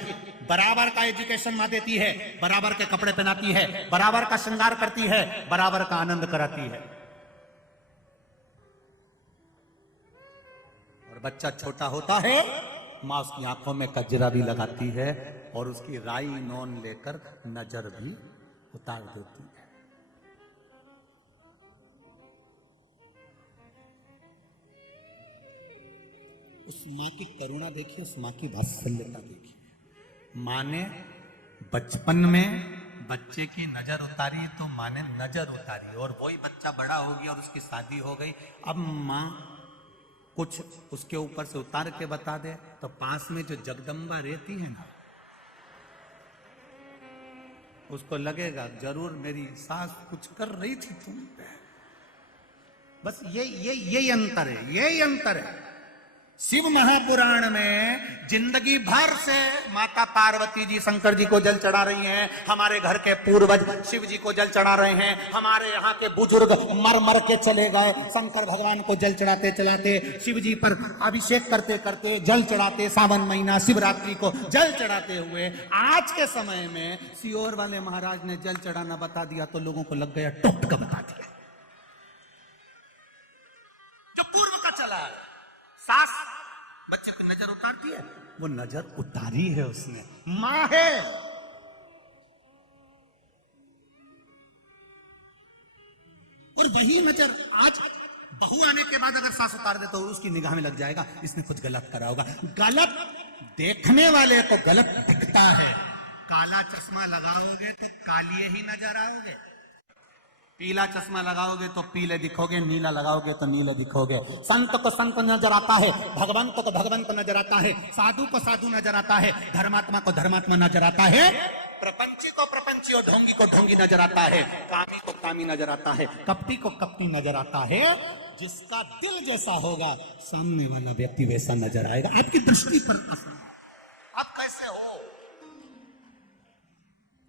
बराबर का एजुकेशन माँ देती है, बराबर के कपड़े पहनाती है, बराबर का श्रृंगार करती है, बराबर का आनंद कराती है। और बच्चा छोटा होता है, माँ उसकी आंखों में कजरा भी लगाती है और उसकी राई नोन लेकर नजर भी उतार देती है। उस माँ की करुणा देखिए, उस माँ की वात्सल्यता देखिए। माँ ने बचपन में बच्चे की नजर उतारी तो माँ ने नजर उतारी, और वही बच्चा बड़ा हो गया और उसकी शादी हो गई। अब माँ कुछ उसके ऊपर से उतार के बता दे तो पास में जो जगदम्बा रहती है ना, उसको लगेगा जरूर मेरी सास कुछ कर रही थी तुम पे। बस ये अंतर है, यही अंतर है। शिव महापुराण में जिंदगी भर से माता पार्वती जी शंकर जी को जल चढ़ा रही हैं, हमारे घर के पूर्वज शिव जी को जल चढ़ा रहे हैं, हमारे यहाँ के बुजुर्ग मर मर के चले गए शंकर भगवान को जल चढ़ाते चढ़ाते, शिव जी पर अभिषेक करते करते, जल चढ़ाते, सावन महीना शिवरात्रि को जल चढ़ाते हुए आज के समय में सीहोर वाले महाराज ने जल चढ़ाना बता दिया तो लोगों को लग गया टोटका बता दिया। जो पूर्व का चला है, सास बच्चे की नजर उतारती है, वो नजर उतारी है उसने, मां है। और वही नजर आज बहू आने के बाद अगर सास उतार दे तो उसकी निगाह में लग जाएगा इसने कुछ गलत करा होगा। गलत देखने वाले को गलत दिखता है। काला चश्मा लगाओगे तो कालिए ही नजर आओगे, पीला चश्मा लगाओगे तो पीले दिखोगे, नीला लगाओगे तो नीले दिखोगे। संत को संत नजर आता है, भगवंत को भगवंत नजर आता है, साधु को साधु नजर आता है, धर्मात्मा को धर्मात्मा नजर आता है, प्रपंची को प्रपंची और ढोंगी को ढोंगी नजर आता है, कामी को कामी नजर आता है, कपटी को कपटी नजर आता है। जिसका दिल जैसा होगा सामने वाला व्यक्ति वैसा नजर आएगा। आपकी दृष्टि पर असर, आप कैसे हो,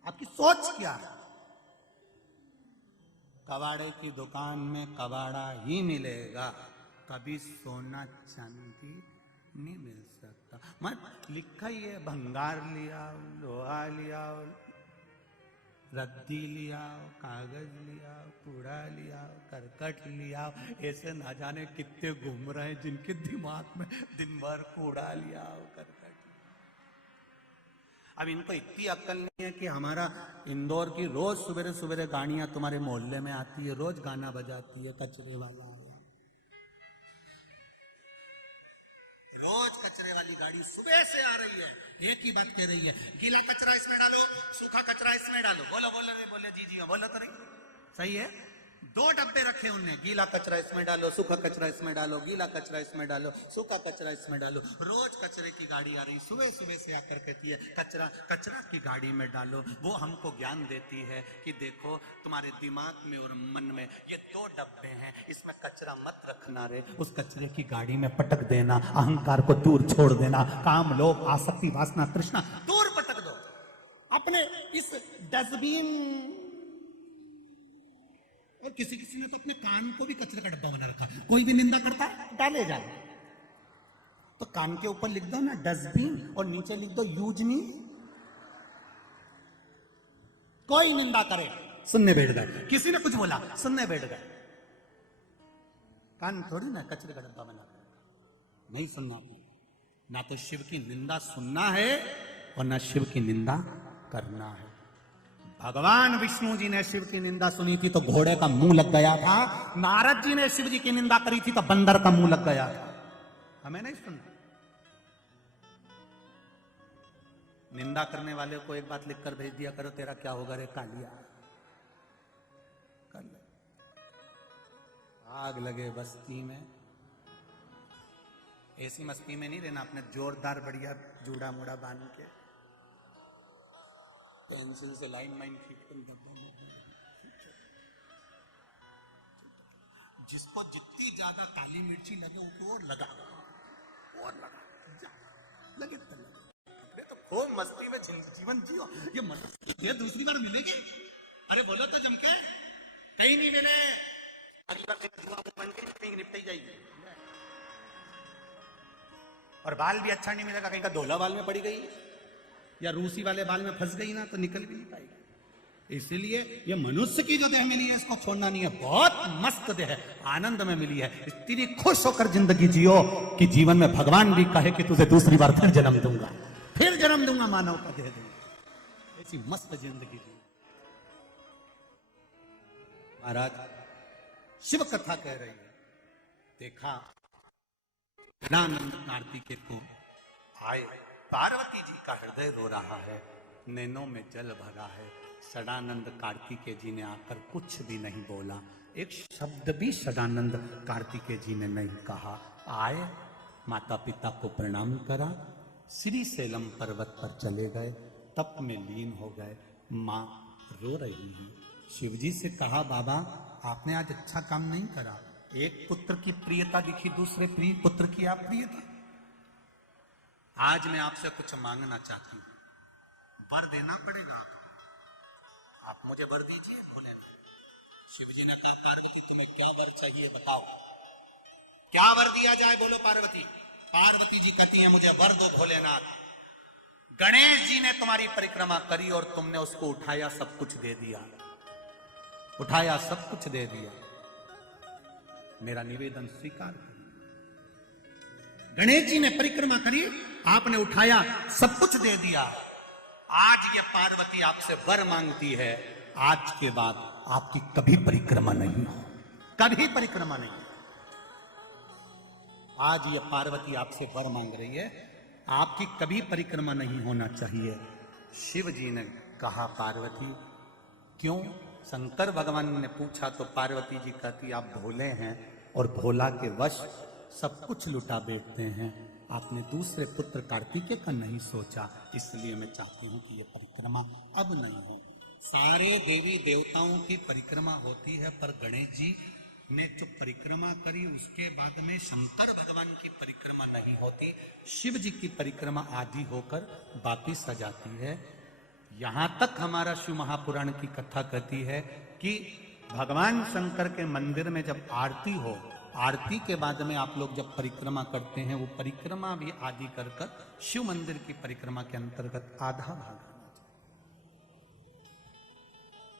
आपकी सोच क्या है? कबाड़े की दुकान में कबाड़ा ही मिलेगा, कभी सोना चांदी नहीं मिल सकता। मत लिखा ही है, भंगार लिया, लोहा लिया, रद्दी लिया, कागज लिया, कूड़ा लिया, करकट लिया, ऐसे ना जाने कितने घूम रहे हैं जिनके दिमाग में दिन भर कूड़ा लिया, करकट। अब इनको इतनी अक्ल नहीं है कि हमारा इंदौर की रोज सवेरे सवेरे गाड़ियां तुम्हारे मोहल्ले में आती है, रोज गाना बजाती है, कचरे वाला आया, रोज कचरे वाली गाड़ी सुबह से आ रही है, एक ही बात कह रही है, गीला कचरा इसमें डालो, सूखा कचरा इसमें डालो। बोलो बोलो रे, बोले जी जी बोलो तो नहीं, सही है। 2 डब्बे रखे उनने, गीला कचरा इसमें डालो, सूखा कचरा इसमें डालो, गीला कचरा इसमें डालो, सूखा कचरा इसमें डालो। रोज कचरे की गाड़ी आ रही, सुबह सुबह से आकर कहती है कचरा कचरा की गाड़ी में डालो। वो हमको ज्ञान देती है कि देखो तुम्हारे दिमाग में और मन में ये 2 डब्बे हैं, इसमें कचरा मत रखना रे, उस कचरे की गाड़ी में पटक देना, अहंकार को दूर छोड़ देना, काम लोभ आसक्ति वासना तृष्णा दूर पटक दो अपने इस डस्टबिन। और किसी किसी ने तो अपने कान को भी कचरे का डब्बा बना रखा, कोई भी निंदा करता है डाले जाए, तो कान के ऊपर लिख दो ना डस्टबिन और नीचे लिख दो यूज मी। कोई निंदा करे सुनने बैठ गए, किसी ने कुछ बोला सुनने बैठ गए, कान थोड़ी ना कचरे का डब्बा बना कर नहीं सुनना। ना तो शिव की निंदा सुनना है और ना शिव की निंदा करना है। भगवान विष्णु जी ने शिव की निंदा सुनी थी तो घोड़े का मुंह लग गया था, नारद जी ने शिव जी की निंदा करी थी तो बंदर का मुंह लग गया था। हमें नहीं सुनना। निंदा करने वाले को एक बात लिखकर भेज दिया करो, तेरा क्या होगा रे कालिया, कर ले। आग लगे बस्ती में, ऐसी मस्ती में नहीं रहना, अपने जोरदार बढ़िया जूड़ा मुड़ा बांध के पेंसिल से लाइन माइन खींच कर डब्बे में। जिसको जितनी ज्यादा काली मिर्ची लगे उसको और लगा, और लगा, लगे तो लगे। तो खूब मस्ती में जीवन जियो, ये मस्ती दूसरी बार मिलेगी। अरे बोलो तो जमका है, कहीं नहीं मिले, अगली बार निपट ही जाएगी। और बाल भी अच्छा नहीं मिलेगा, कहीं का धोला बाल में पड़ी गई या रूसी वाले बाल में फंस गई ना तो निकल भी नहीं पाएगी। इसीलिए ये मनुष्य की जो देह मिली है इसको छोड़ना नहीं है, बहुत मस्त देह है, आनंद में मिली है, इतनी खुश होकर जिंदगी जियो कि जीवन में भगवान भी कहे कि तुझे दूसरी बार फिर जन्म दूंगा, फिर जन्म दूंगा, मानव का देह दूंगा। ऐसी मस्त जिंदगी जी। महाराज शिव कथा कह रही है, देखा सदानंद कार्तिकेय को आए, पार्वती जी का हृदय रो रहा है, नैनों में जल भरा है। सदानंद कार्तिकेय जी ने आकर कुछ भी नहीं बोला, एक शब्द भी सदानंद कार्तिकेय जी ने नहीं कहा। आए, माता पिता को प्रणाम करा, श्री सेलम पर्वत पर चले गए, तप में लीन हो गए। माँ रो रही है, शिवजी से कहा बाबा आपने आज अच्छा काम नहीं करा, एक पुत्र की प्रियता दिखी, दूसरे पुत्र की अप्रियता। आज मैं आपसे कुछ मांगना चाहती हूं, वर देना पड़ेगा आपको, आप मुझे वर दीजिए। बोले शिवजी ने कहा पार्वती तुम्हें क्या वर चाहिए बताओ, क्या वर दिया जाए बोलो पार्वती। पार्वती जी कहती है मुझे वर दो भोलेनाथ, गणेश जी ने तुम्हारी परिक्रमा करी और तुमने उसको उठाया, सब कुछ दे दिया, उठाया सब कुछ दे दिया, मेरा निवेदन स्वीकार करो। गणेश जी ने परिक्रमा करी, आपने उठाया सब कुछ दे दिया, आज ये पार्वती आपसे वर मांगती है, आज के बाद आपकी कभी परिक्रमा नहीं हो, कभी परिक्रमा नहीं। आज ये पार्वती आपसे वर मांग रही है, आपकी कभी परिक्रमा नहीं होना चाहिए। शिव जी ने कहा पार्वती क्यों? शंकर भगवान ने पूछा तो पार्वती जी कहती आप भोले हैं और भोला के वश सब कुछ लुटा बैठते हैं, आपने दूसरे पुत्र कार्तिकेय का नहीं सोचा, इसलिए मैं चाहती हूं कि ये परिक्रमा अब नहीं हो। सारे देवी देवताओं की परिक्रमा होती है, पर गणेश जी ने जो परिक्रमा करी उसके बाद में शंकर भगवान की परिक्रमा नहीं होती, शिव जी की परिक्रमा आदि होकर वापिस आ जाती है। यहां तक हमारा शिव महापुराण की कथा कहती है कि भगवान शंकर के मंदिर में जब आरती हो, आरती के बाद में आप लोग जब परिक्रमा करते हैं, वो परिक्रमा भी आदि कर शिव मंदिर की परिक्रमा के अंतर्गत आधा भाग